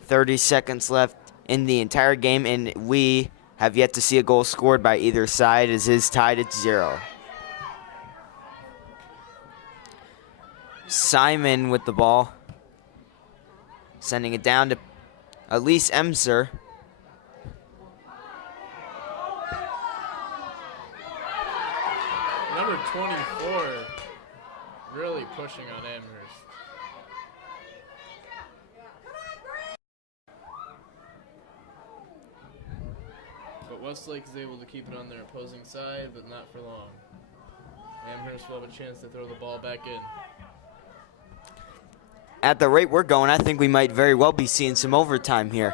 30 seconds left in the entire game, and we have yet to see a goal scored by either side, as is tied at 0. Simon with the ball, sending it down to Elise Emser. Number 24 really pushing on Amherst. But Westlake is able to keep it on their opposing side, but not for long. Amherst will have a chance to throw the ball back in. At the rate we're going, I think we might very well be seeing some overtime here.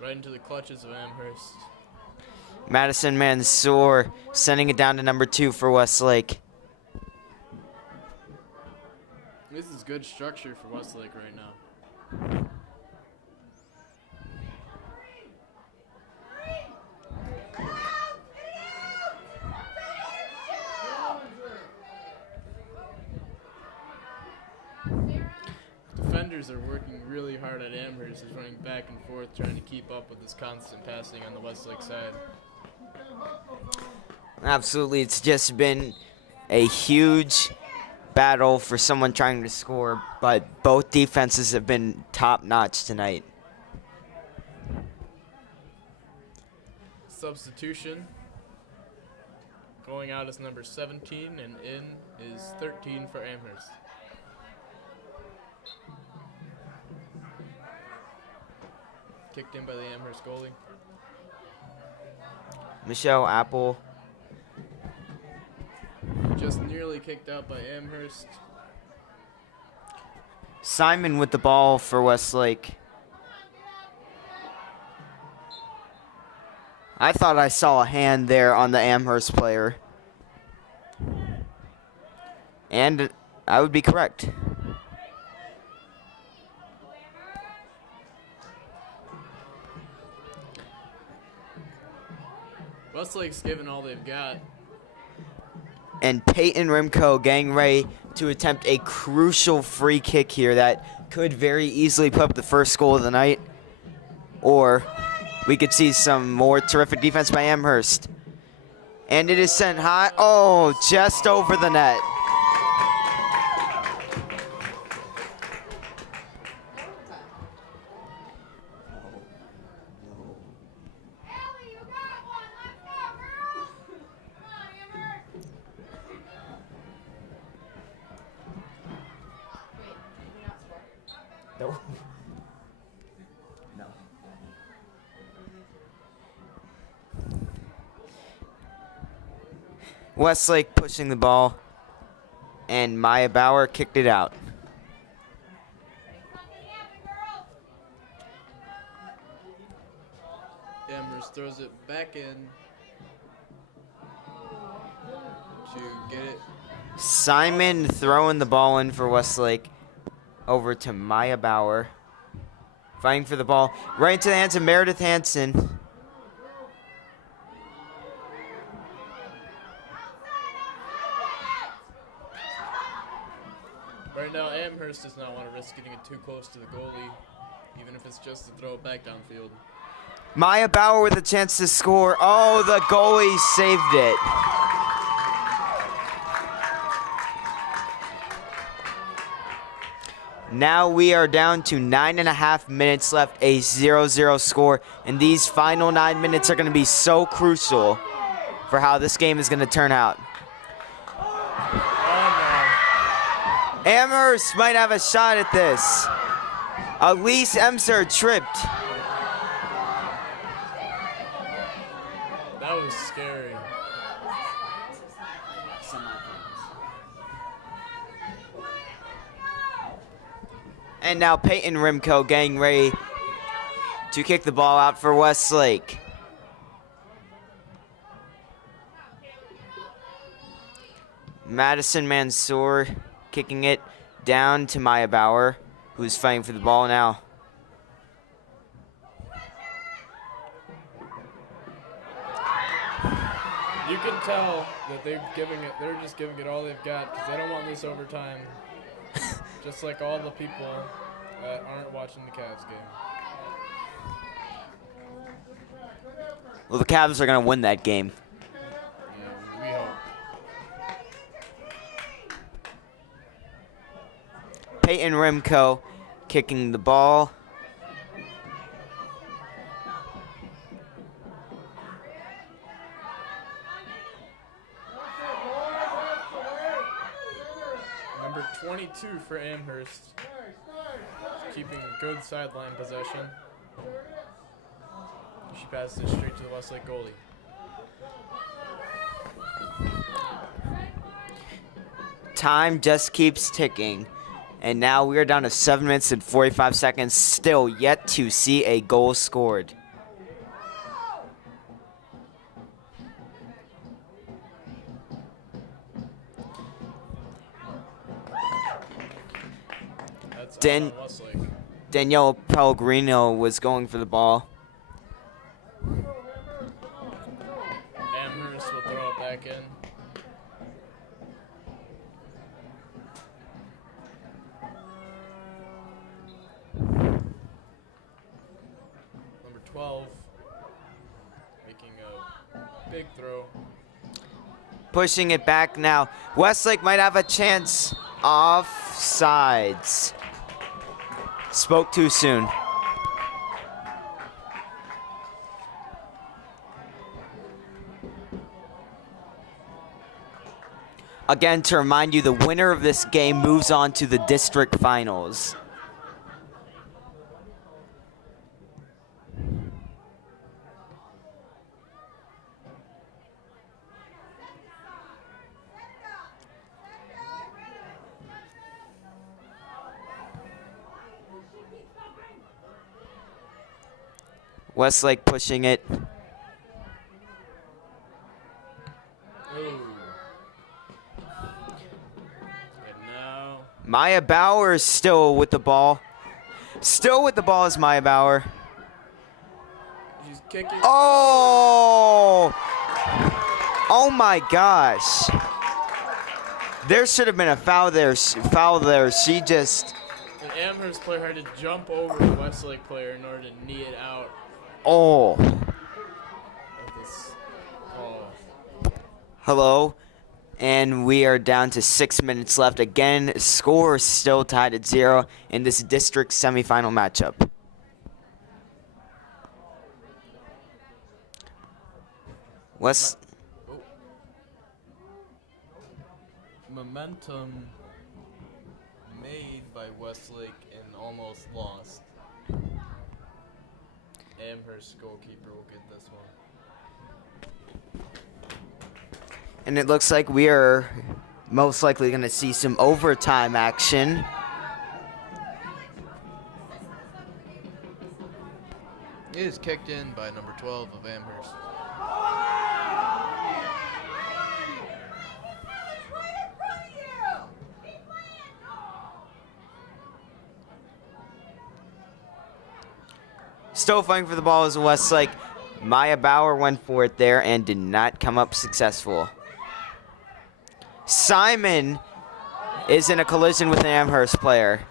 Right into the clutches of Amherst. Madison Mansour sending it down to number 2 for Westlake. This is good structure for Westlake right now. Defenders are working really hard at Amherst, is running back and forth, trying to keep up with this constant passing on the Westlake side. Absolutely, it's just been a huge battle for someone trying to score, but both defenses have been top-notch tonight. Substitution. Going out is number 17, and in is 13 for Amherst. Kicked in by the Amherst goalie. Michelle Apple. Just nearly kicked out by Amherst. Simon with the ball for Westlake. I thought I saw a hand there on the Amherst player. And I would be correct. Westlake's given all they've got. And Peyton Rimco getting ready to attempt a crucial free kick here that could very easily put up the first goal of the night. Or we could see some more terrific defense by Amherst. And it is sent high. Oh, just over the net. No. No. Westlake pushing the ball, and Maya Bauer kicked it out. Amherst throws it back in to get it. Simon throwing the ball in for Westlake. over to Maya Bauer. Fighting for the ball. Right into the hands of Meredith Hansen. Right now, Amherst does not want to risk getting it too close to the goalie, even if it's just to throw it back downfield. Maya Bauer with a chance to score. Oh, the goalie saved it. Now we are down to 9.5 minutes left, a 0-0 score, and these final 9 minutes are going to be so crucial for how this game is going to turn out. Amherst might have a shot at this. Elise Emser tripped. That was scary. And now Peyton Rimko getting ready to kick the ball out for Westlake. Madison Mansour kicking it down to Maya Bauer, who's fighting for the ball now. You can tell that they're just giving it all they've got because they don't want this overtime. Just like all the people that aren't watching the Cavs game. Well, the Cavs are going to win that game. Yeah, we hope. Peyton Rimko kicking the ball. Number 22 for Amherst. Keeping good sideline possession. She passes it straight to the Westlake goalie. Time just keeps ticking. And now we are down to 7 minutes and 45 seconds. Still yet to see a goal scored. That's Westlake. Danielle Pellegrino was going for the ball. Amherst will throw it back in. Number 12 making a big throw. Pushing it back now. Westlake might have a chance. Offsides. Spoke too soon. Again, to remind you, the winner of this game moves on to the district finals. Westlake pushing it. Ooh. And now Maya Bauer is still with the ball. Still with the ball is Maya Bauer. she's kicking. Oh! Oh my gosh. There should have been a foul there. She just... An Amherst player had to jump over the Westlake player in order to knee it out Oh. of this call. Hello. And we are down to 6 minutes left. Again, score is still tied at 0 in this district semifinal matchup. Momentum made by Westlake and almost lost. Amherst goalkeeper will get this one. And it looks like we are most likely going to see some overtime action. It is kicked in by number 12 of Amherst. Still fighting for the ball is Westlake. Maya Bauer went for it there and did not come up successful. Simon is in a collision with an Amherst player.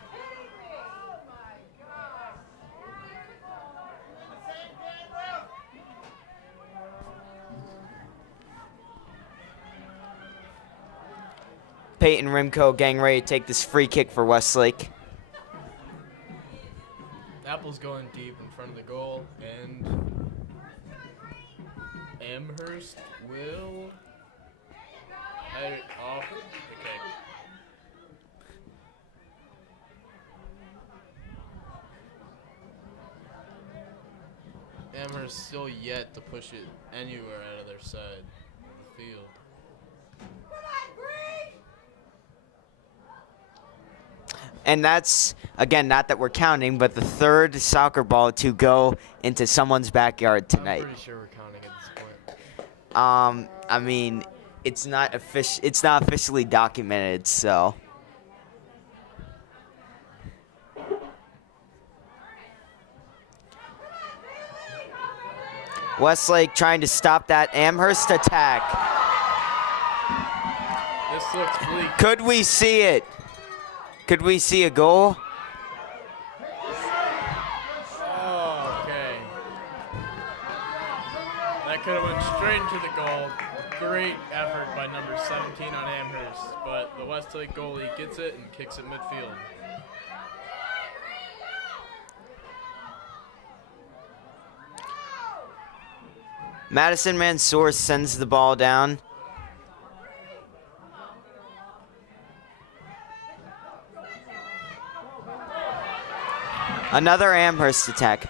Peyton Rimco getting ready to take this free kick for Westlake. Apple's going deep in front of the goal, and Amherst will head it off the kick. Amherst still yet to push it anywhere out of their side of the field. And that's, again, not that we're counting, but the third soccer ball to go into someone's backyard tonight. I'm pretty sure we're counting at this point. I mean, it's not officially documented, so. Westlake trying to stop that Amherst attack. This looks bleak. Could we see it? Could we see a goal? Oh, okay. That could have went straight into the goal. Great effort by number 17 on Amherst, but the Westlake goalie gets it and kicks it midfield. Madison Mansour sends the ball down. Another Amherst attack.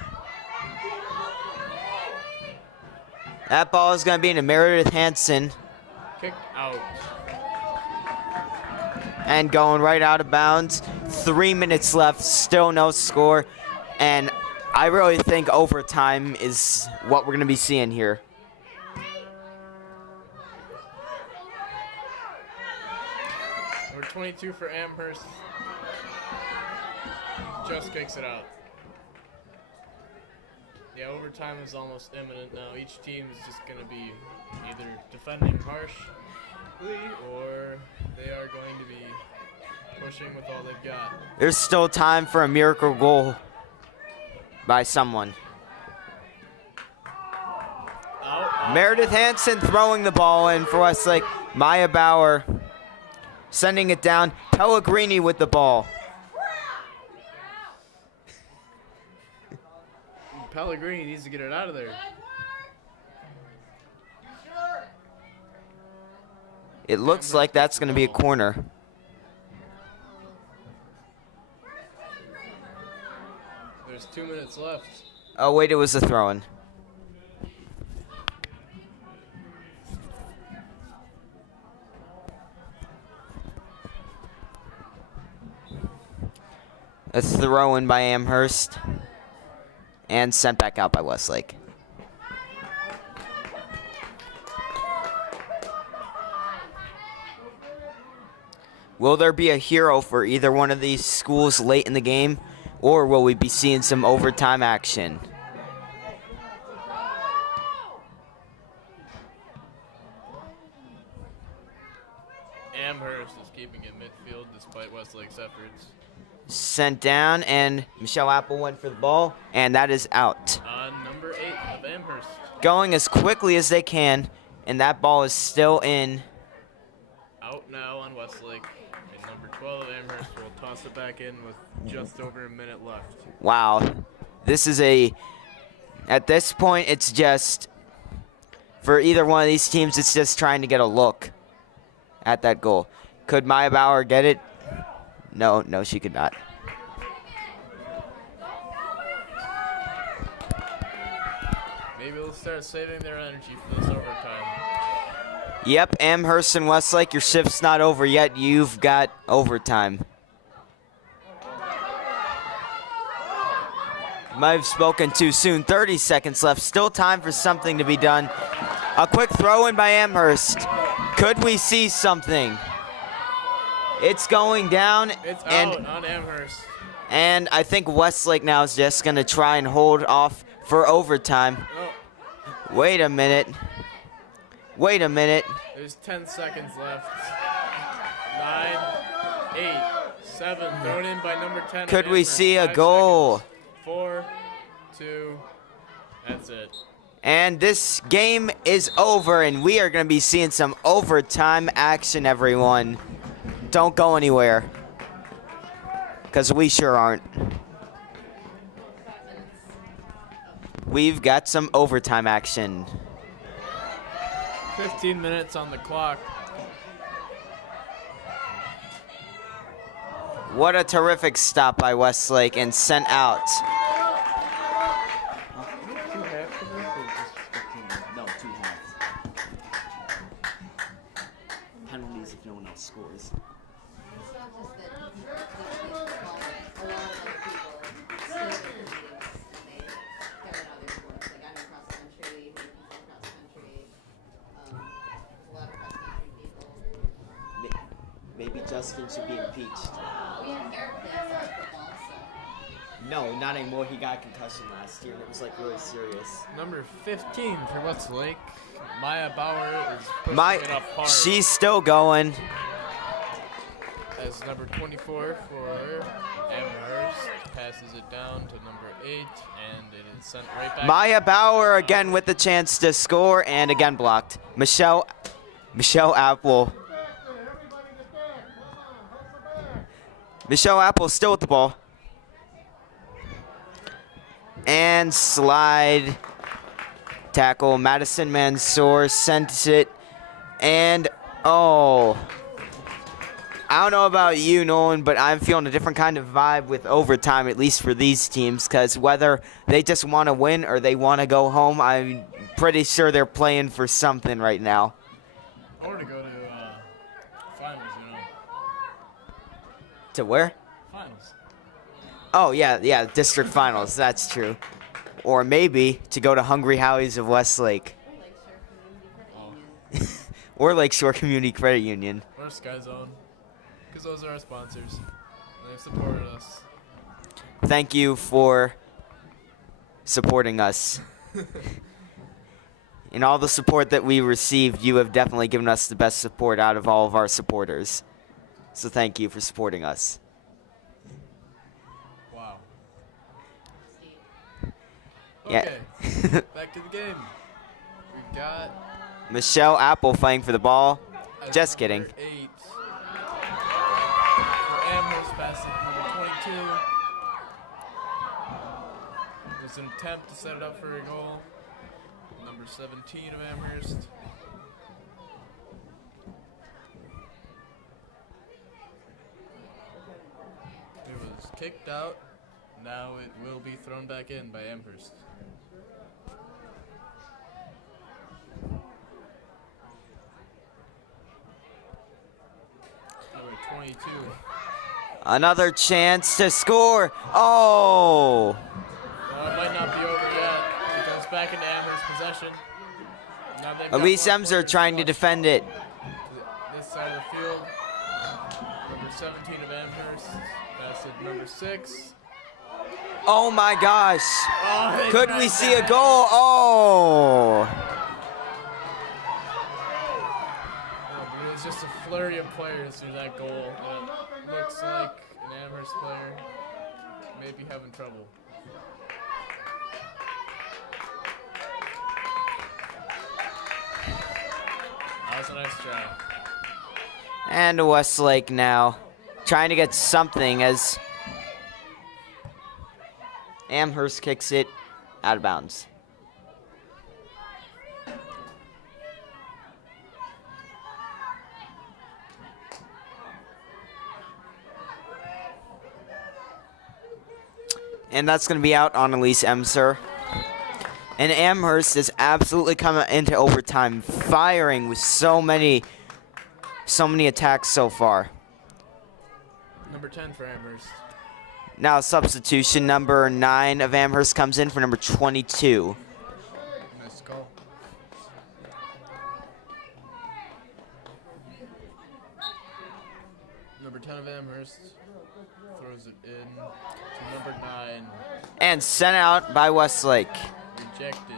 That ball is going to be into Meredith Hansen Kick out. and going right out of bounds. 3 minutes left, still no score. And I really think overtime is what we're going to be seeing here. Number 22 for Amherst just kicks it out. Yeah, overtime is almost imminent now. Each team is just going to be either defending harshly or they are going to be pushing with all they've got. There's still time for a miracle goal by someone. Out. Meredith Hansen throwing the ball in for Westlake. Maya Bauer sending it down. Pellegrini with the ball. Pellegrini needs to get it out of there. It looks like that's going to be a corner. There's 2 minutes left. Oh, wait, it was a throw-in. A throw-in by Amherst. And sent back out by Westlake. Will there be a hero for either one of these schools late in the game, or will we be seeing some overtime action? Amherst is keeping it midfield despite Westlake's efforts. Sent down, and Michelle Apple went for the ball, and that is out. Number 8 of Amherst. Going as quickly as they can, and that ball is still in. Out now on Westlake. And number 12 of Amherst will toss it back in with just over a minute left. Wow. This is at this point, it's just, for either one of these teams, it's just trying to get a look at that goal. Could Maya Bauer get it? No, she could not. Maybe they'll start saving their energy for this overtime. Yep, Amherst and Westlake, your shift's not over yet. You've got overtime. Might have spoken too soon. 30 seconds left. Still time for something to be done. A quick throw in by Amherst. Could we see something? It's going down. It's out on Amherst. And I think Westlake now is just going to try and hold off for overtime. Oh, Wait a minute. Wait a minute. there's 10 seconds left. 9, 8, 7. Thrown in by number 10. of Could we Amherst. see a 5 goal? seconds. 4, 2. That's it. And this game is over, and we are going to be seeing some overtime action, everyone. Don't go anywhere, because we sure aren't. We've got some overtime action. 15 minutes on the clock. What a terrific stop by Westlake and sent out. No, 2 halves. Penalties if no one else scores. It's not just that a lot of people still get the meetings and they go in other sports. Like I'm in cross country, cross country. A lot of cross country people. Maybe Justin should be impeached. We have Eric plays football, so. No, not anymore. He got a concussion last year, and it was like really serious. Number 15 for Westlake. Maya Bauer is pushing it up hard. She's still going. As number 24 for Amherst passes it down to number 8, and it is sent right back. Maya Bauer again with the chance to score, and again blocked. Michelle Apple. Michelle Apple still with the ball. And slide tackle. Madison Mansour sent it. And, oh. I don't know about you, Nolan, but I'm feeling a different kind of vibe with overtime, at least for these teams, because whether they just want to win or they want to go home, I'm pretty sure they're playing for something right now. Or to go to finals, you know. To where? Finals. Oh, yeah, district finals. That's true. Or maybe to go to Hungry Howie's of Westlake. Or Lakeshore Community Credit Union. Or Sky Zone. Because those are our sponsors. They've supported us. Thank you for supporting us. In all the support that we received, you have definitely given us the best support out of all of our supporters. So thank you for supporting us. Wow. Yeah. Okay. Back to the game. We've got Michelle Apple fighting for the ball. as Just kidding. number 8. For Amherst passing number 22. It was an attempt to set it up for a goal. Number 17 of Amherst. It was kicked out. Now it will be thrown back in by Amherst. Number 22. Another chance to score. Oh! It might not be over yet. It goes back into Amherst possession. Now they've got Elise more Emser players trying to rush defend it. this side of the field. Number 17 of Amherst. That's it, number 6. Oh my gosh. Oh, they Could tried we see a that. goal? Oh! No, but it was just a flurry of players through that goal. And it looks like an Amherst player may be having trouble. That was a nice try. And Westlake now trying to get something as Amherst kicks it out of bounds. And that's going to be out on Elise Emser. And Amherst is absolutely coming into overtime, firing with so many attacks so far. Number 10 for Amherst. Now substitution number 9 of Amherst comes in for number 22. Nice call. Number 10 of Amherst throws it in to number 9. And sent out by Westlake. Rejected.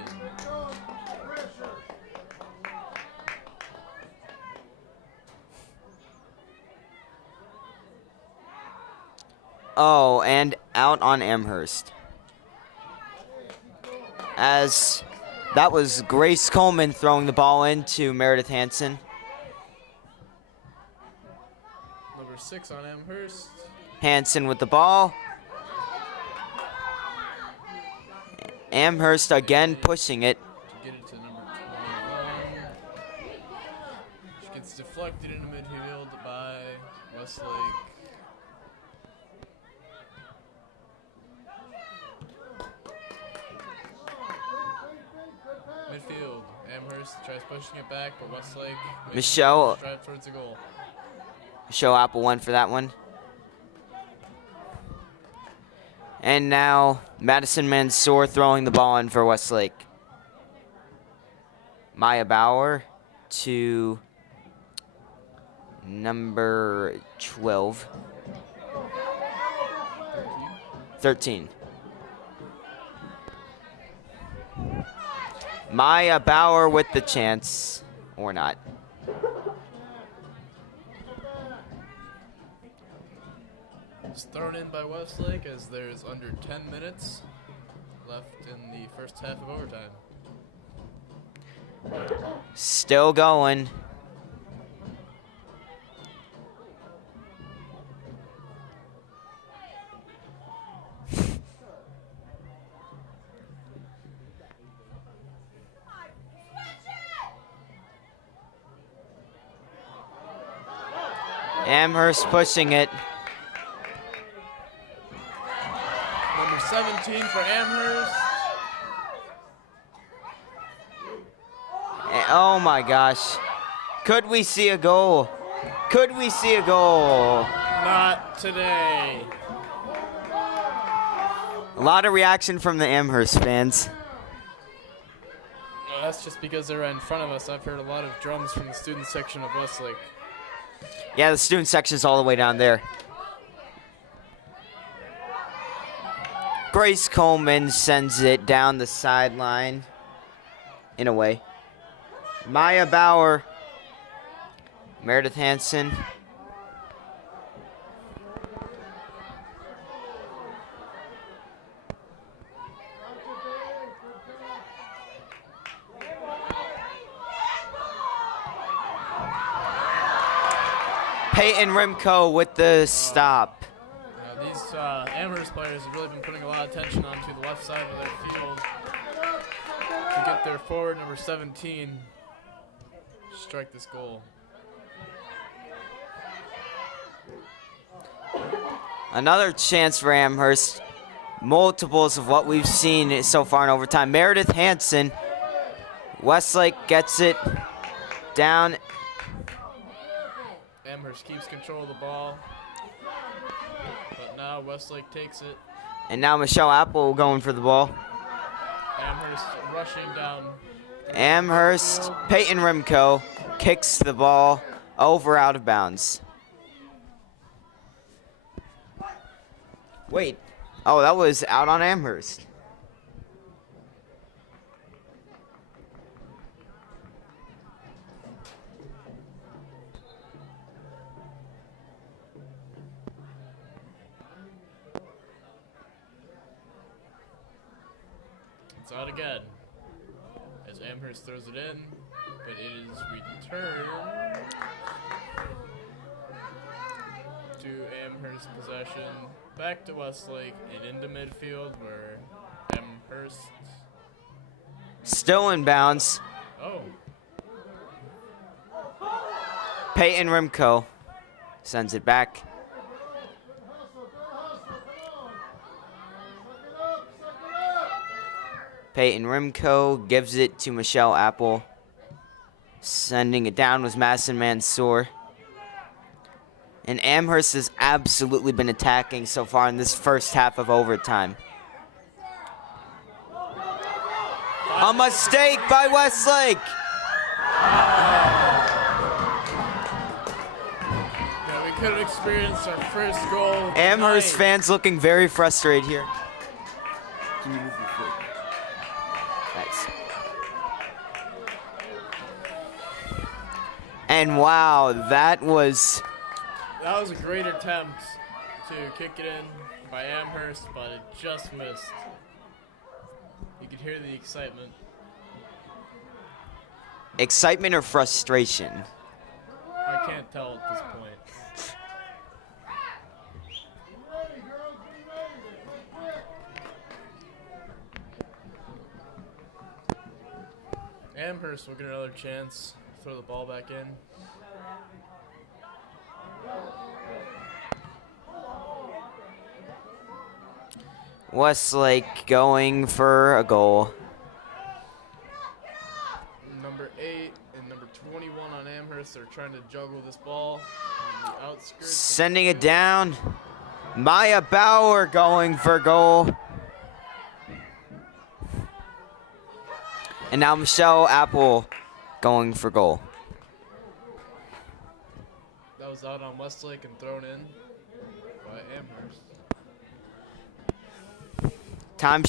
Oh, and out on Amherst. As that was Grace Coleman throwing the ball into Meredith Hansen. Number 6 on Amherst. Hansen with the ball. Amherst again pushing it. To get it to number 21. She gets deflected into midfield by Westlake. Midfield. Amherst tries pushing it back, but Westlake Michelle drive towards the goal. Show Apple won for that one. And now Madison Mansour throwing the ball in for Westlake. Maya Bauer to number 12. 13. Maya Bauer with the chance, or not. It's thrown in by Westlake as there's under 10 minutes left in the first half of overtime. Still going. Amherst pushing it. Number 17 for Amherst. Oh my gosh. Could we see a goal? Could we see a goal? Not today. A lot of reaction from the Amherst fans. No, that's just because they're right in front of us. I've heard a lot of drums from the student section of Westlake. Yeah, the student section's all the way down there. Grace Coleman sends it down the sideline in a way. Maya Bauer, Meredith Hansen. Peyton Rimco with the stop. These Amherst players have really been putting a lot of attention onto the left side of their field to get their forward, number 17, strike this goal. Another chance for Amherst. Multiples of what we've seen so far in overtime. Meredith Hansen. Westlake gets it down. Amherst keeps control of the ball, but now Westlake takes it. And now Michelle Apple going for the ball. Amherst rushing down. Amherst, Peyton Rimco kicks the ball over out of bounds. Wait. Oh, that was out on Amherst. It's out again as Amherst throws it in, but it is returned to Amherst possession. Back to Westlake and into midfield where Amherst. Still in bounds. Oh, Peyton Rimco sends it back. Peyton Rimco gives it to Michelle Apple. Sending it down was Madison Mansour. And Amherst has absolutely been attacking so far in this first half of overtime. A mistake by Westlake. yeah, we could have experienced our first goal. Amherst tonight. fans looking very frustrated here. Can you move your foot? Nice. And wow, that was That was a great attempt to kick it in by Amherst, but it just missed. You could hear the excitement. excitement or frustration. I can't tell at this point. Amherst will get another chance. Throw the ball back in. Westlake going for a goal. Number 8 and number 21 on Amherst are trying to juggle this ball on the outskirts. Sending it down. Maya Bauer going for goal. And now Michelle Apple going for goal. That was out on Westlake and thrown in by Amherst. Time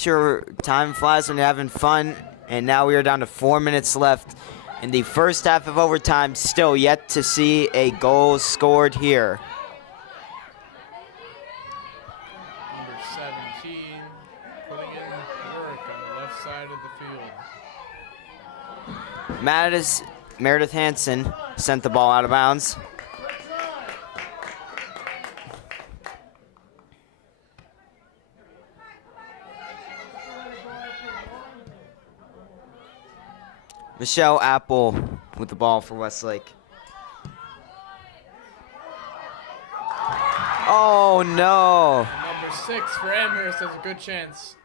flies when you're having fun, and now we are down to 4 minutes left in the first half of overtime. Still yet to see a goal scored here. Number 17 putting in work on the left side of the field. Meredith Hansen sent the ball out of bounds. Michelle Apple with the ball for Westlake. Oh no! And number 6 for Amherst has a good chance.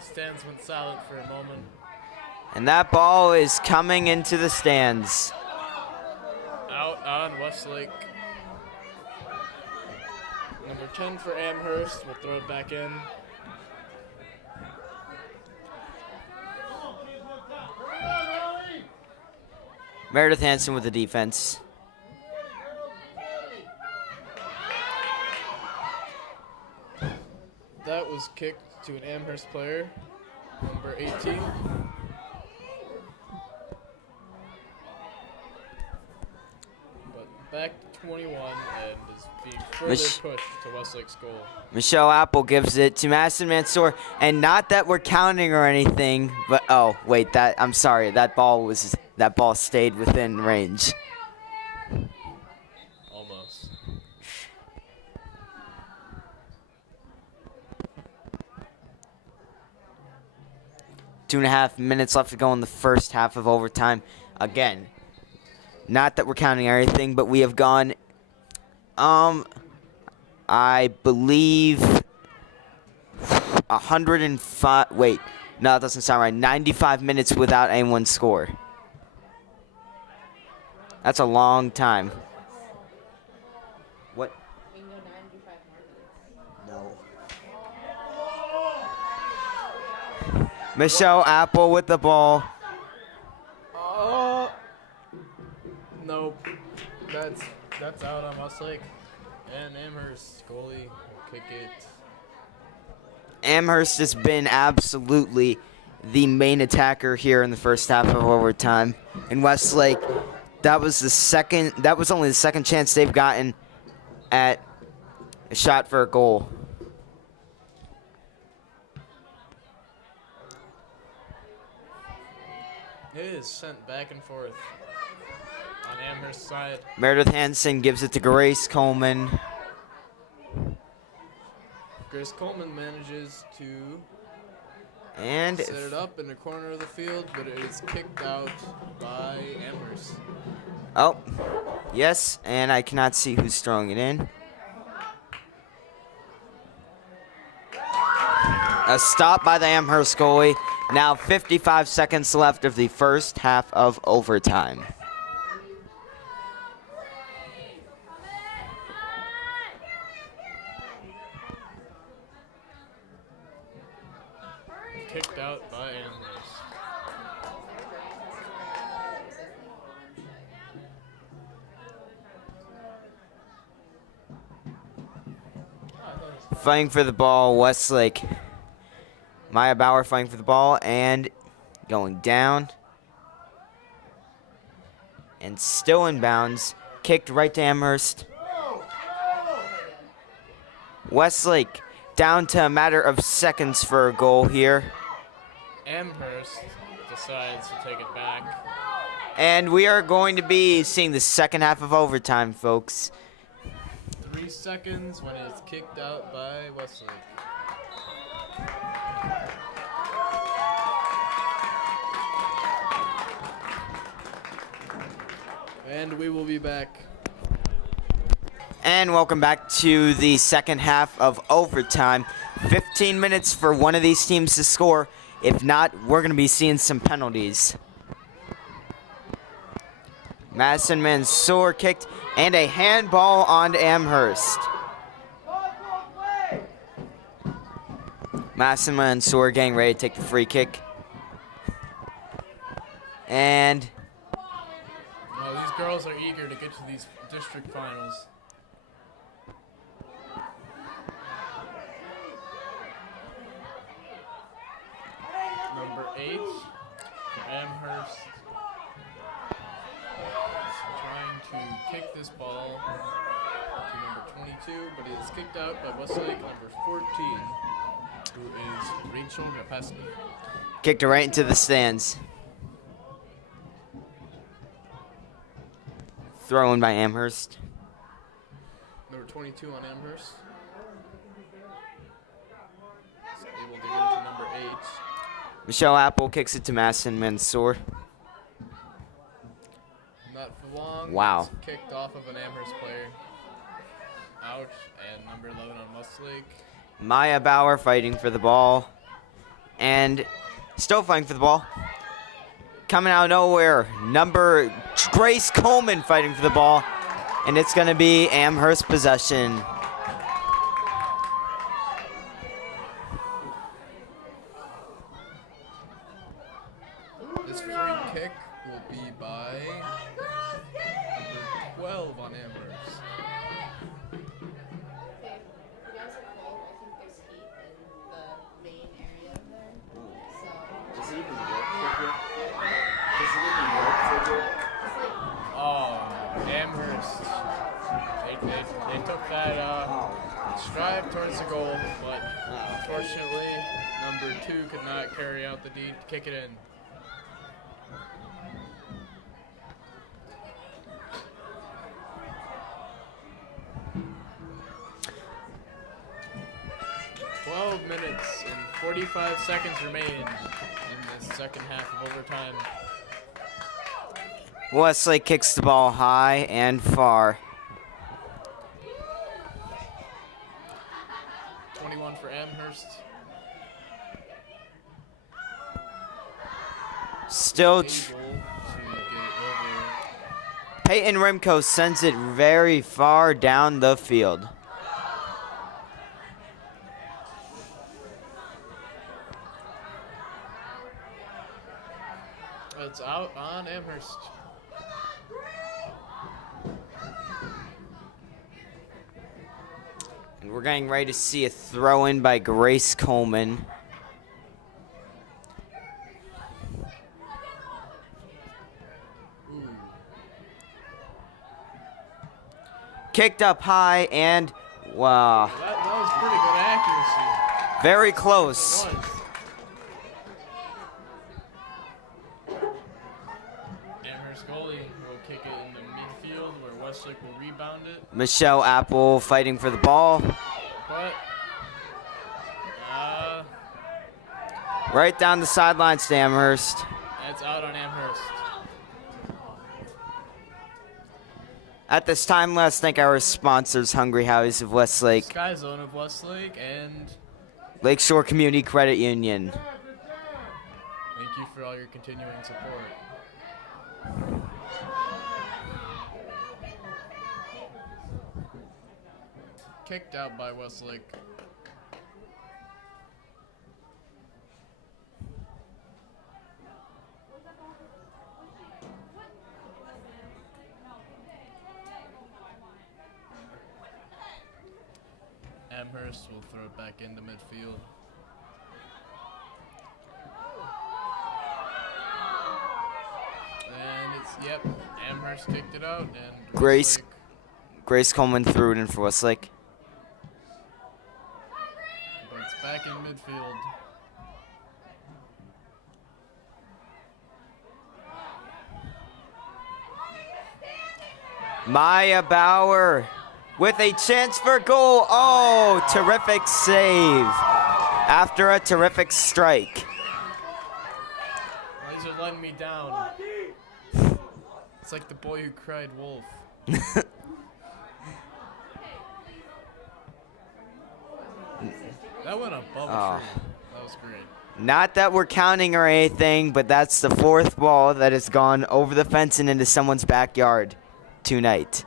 Stands went silent for a moment. And that ball is coming into the stands. Out on Westlake. Number 10 for Amherst will throw it back in. Meredith Hansen with the defense. That was kicked to an Amherst player, number 18. But back to 21 and is being further pushed to Westlake's goal. Michelle Apple gives it to Madison Mansour, and not that we're counting or anything, but oh wait, I'm sorry, that ball stayed within range. Almost. Two and a half minutes left to go in the first half of overtime. Again, not that we're counting everything, but we have gone, I believe, 105. Wait, no, that doesn't sound right. 95 minutes without anyone score. That's a long time. What? We can go 95 more minutes. No. Michelle Apple with the ball. Nope. That's out on Westlake. And Amherst goalie will kick it. Amherst has been absolutely the main attacker here in the first half of overtime. In Westlake, that was only the second chance they've gotten at a shot for a goal. It is sent back and forth on Amherst's side. Meredith Hansen gives it to Grace Coleman. Grace Coleman manages to And set it up in the corner of the field, but it is kicked out by Amherst. oh, yes, and I cannot see who's throwing it in. A stop by the Amherst goalie. Now 55 seconds left of the first half of overtime. Kicked out by Amherst. fighting for the ball. Westlake. Maya Bauer fighting for the ball and going down. And still in bounds. Kicked right to Amherst. Westlake down to a matter of seconds for a goal here. Amherst decides to take it back. And we are going to be seeing the second half of overtime, folks. 3 seconds when it's kicked out by Westlake. And we will be back. And welcome back to the second half of overtime. 15 minutes for one of these teams to score. If not, we're going to be seeing some penalties. Madison Mansour kicked and a handball on Amherst. Madison Mansour getting ready to take the free kick. And Well, these girls are eager to get to these district finals. Number 8 for Amherst is trying to kick this ball to number 22, but it is kicked out by Westlake, number 14, who is Rachel Rapesky. kicked it right into the stands. Thrown by Amherst. Number 22 on Amherst. Is able to get it to number 8. Michelle Apple kicks it to Madison Mansour. Not for long. Wow. It's kicked off of an Amherst player. Ouch. And number 11 on Westlake. Maya Bauer fighting for the ball. And still fighting for the ball. Coming out of nowhere, Grace Coleman fighting for the ball. And it's going to be Amherst possession. This free kick will be by number 12 on Amherst. Okay, you guys are cold. I think there's heat in the main area there. So Does it even work for you? Does it even work for you? Oh, Amherst. They took that stride towards the goal, but unfortunately, number 2 could not carry out the deed to kick it in. Minutes and 45 seconds remain in this second half of overtime. Westlake kicks the ball high and far. 21 for Amherst. Still, Able to get it over. Peyton Rimko sends it very far down the field. It's out on Amherst. And we're getting ready to see a throw in by Grace Coleman. Kicked up high and wow. That was pretty good accuracy. Very close. It was. Amherst goalie will kick it in the midfield where Westlake will rebound it. Michelle Apple fighting for the ball. But Right down the sidelines to Amherst. it's out on Amherst. At this time, let's thank our sponsors, Hungry House of Westlake, Sky Zone of Westlake, and Lakeshore Community Credit Union. thank you for all your continuing support. Kicked out by Westlake. Amherst will throw it back into midfield. And it's, yep, Amherst kicked it out. And Grace Westlake, Coleman threw it in for Westlake. but it's back in midfield. Maya Bauer with a chance for goal. Oh, terrific save after a terrific strike. Well, these are letting me down. It's like the boy who cried wolf. That went above a tree. That was great. Not that we're counting or anything, but that's the 4th ball that has gone over the fence and into someone's backyard tonight.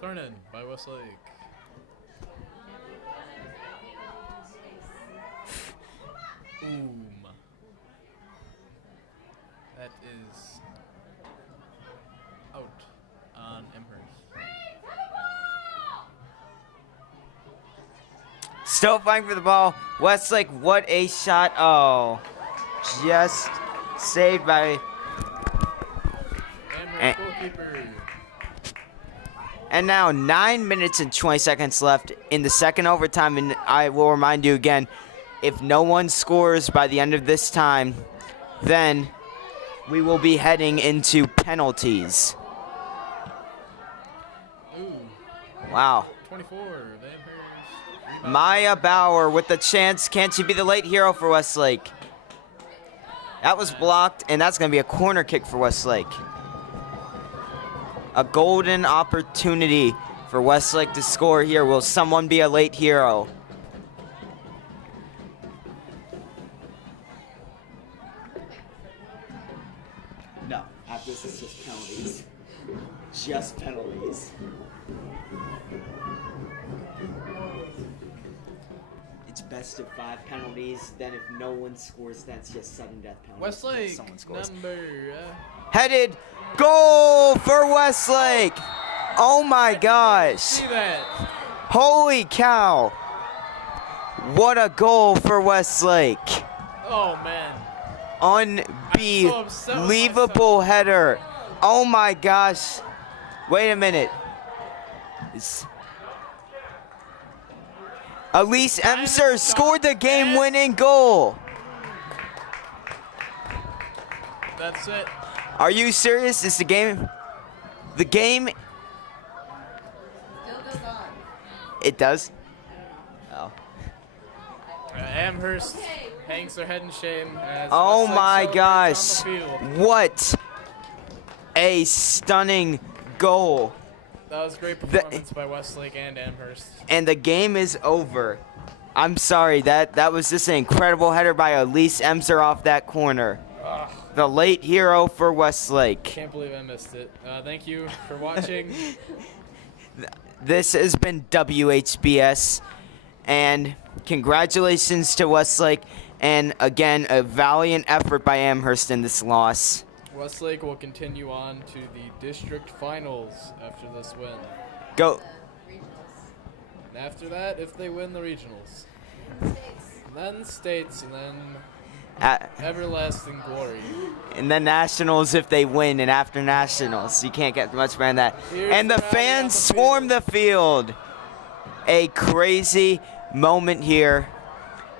Thrown in by Westlake. Boom. That is out on Amherst. Still fighting for the ball. Westlake, what a shot. Oh, just saved by... Amherst goalkeeper. And now 9 minutes and 20 seconds left in the second overtime. And I will remind you again, if no one scores by the end of this time, then we will be heading into penalties. Ooh, Wow. 24. The Amherst. Maya Bauer with the chance. Can she be the late hero for Westlake? That was blocked, and that's going to be a corner kick for Westlake. A golden opportunity for Westlake to score here. Will someone be a late hero? No, after this is just penalties. Just penalties. It's best of 5 penalties. Then if no one scores, that's just sudden death penalties. Westlake, Someone scores. number. Headed goal for Westlake. Oh my gosh. See that? Holy cow. What a goal for Westlake. Oh, man. Unbelievable header. Oh my gosh. Wait a minute. Elise Emser scored the game-winning goal. That's it. Are you serious? Is the game? The game? Still goes on. It does? Oh. Amherst hangs their head in shame. As Oh Westlake my gosh. celebrates on the field. What a stunning goal. That was a great performance by Westlake and Amherst. And the game is over. I'm sorry, that was just an incredible header by Elise Emser off that corner. The late hero for Westlake. Can't believe I missed it. Thank you for watching. This has been WHBS, and congratulations to Westlake, and again, a valiant effort by Amherst in this loss. Westlake will continue on to the district finals after this win. Go. And after that, if they win the regionals, then states, and then everlasting glory. And then nationals if they win, and after nationals. You can't get much better than that. Here's And the the rally on fans the swarm the field. A crazy moment here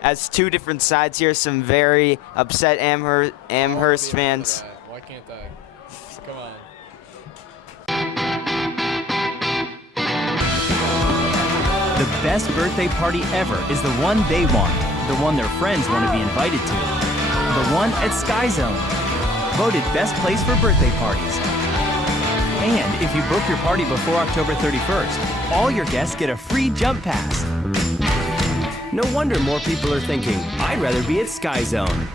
as two different sides here. Some very upset Amherst fans. Why can't I? Come on. The best birthday party ever is the one they want, the one their friends want to be invited to, the one at Sky Zone, voted best place for birthday parties. And if you book your party before October 31st, all your guests get a free jump pass. No wonder more people are thinking, I'd rather be at Sky Zone.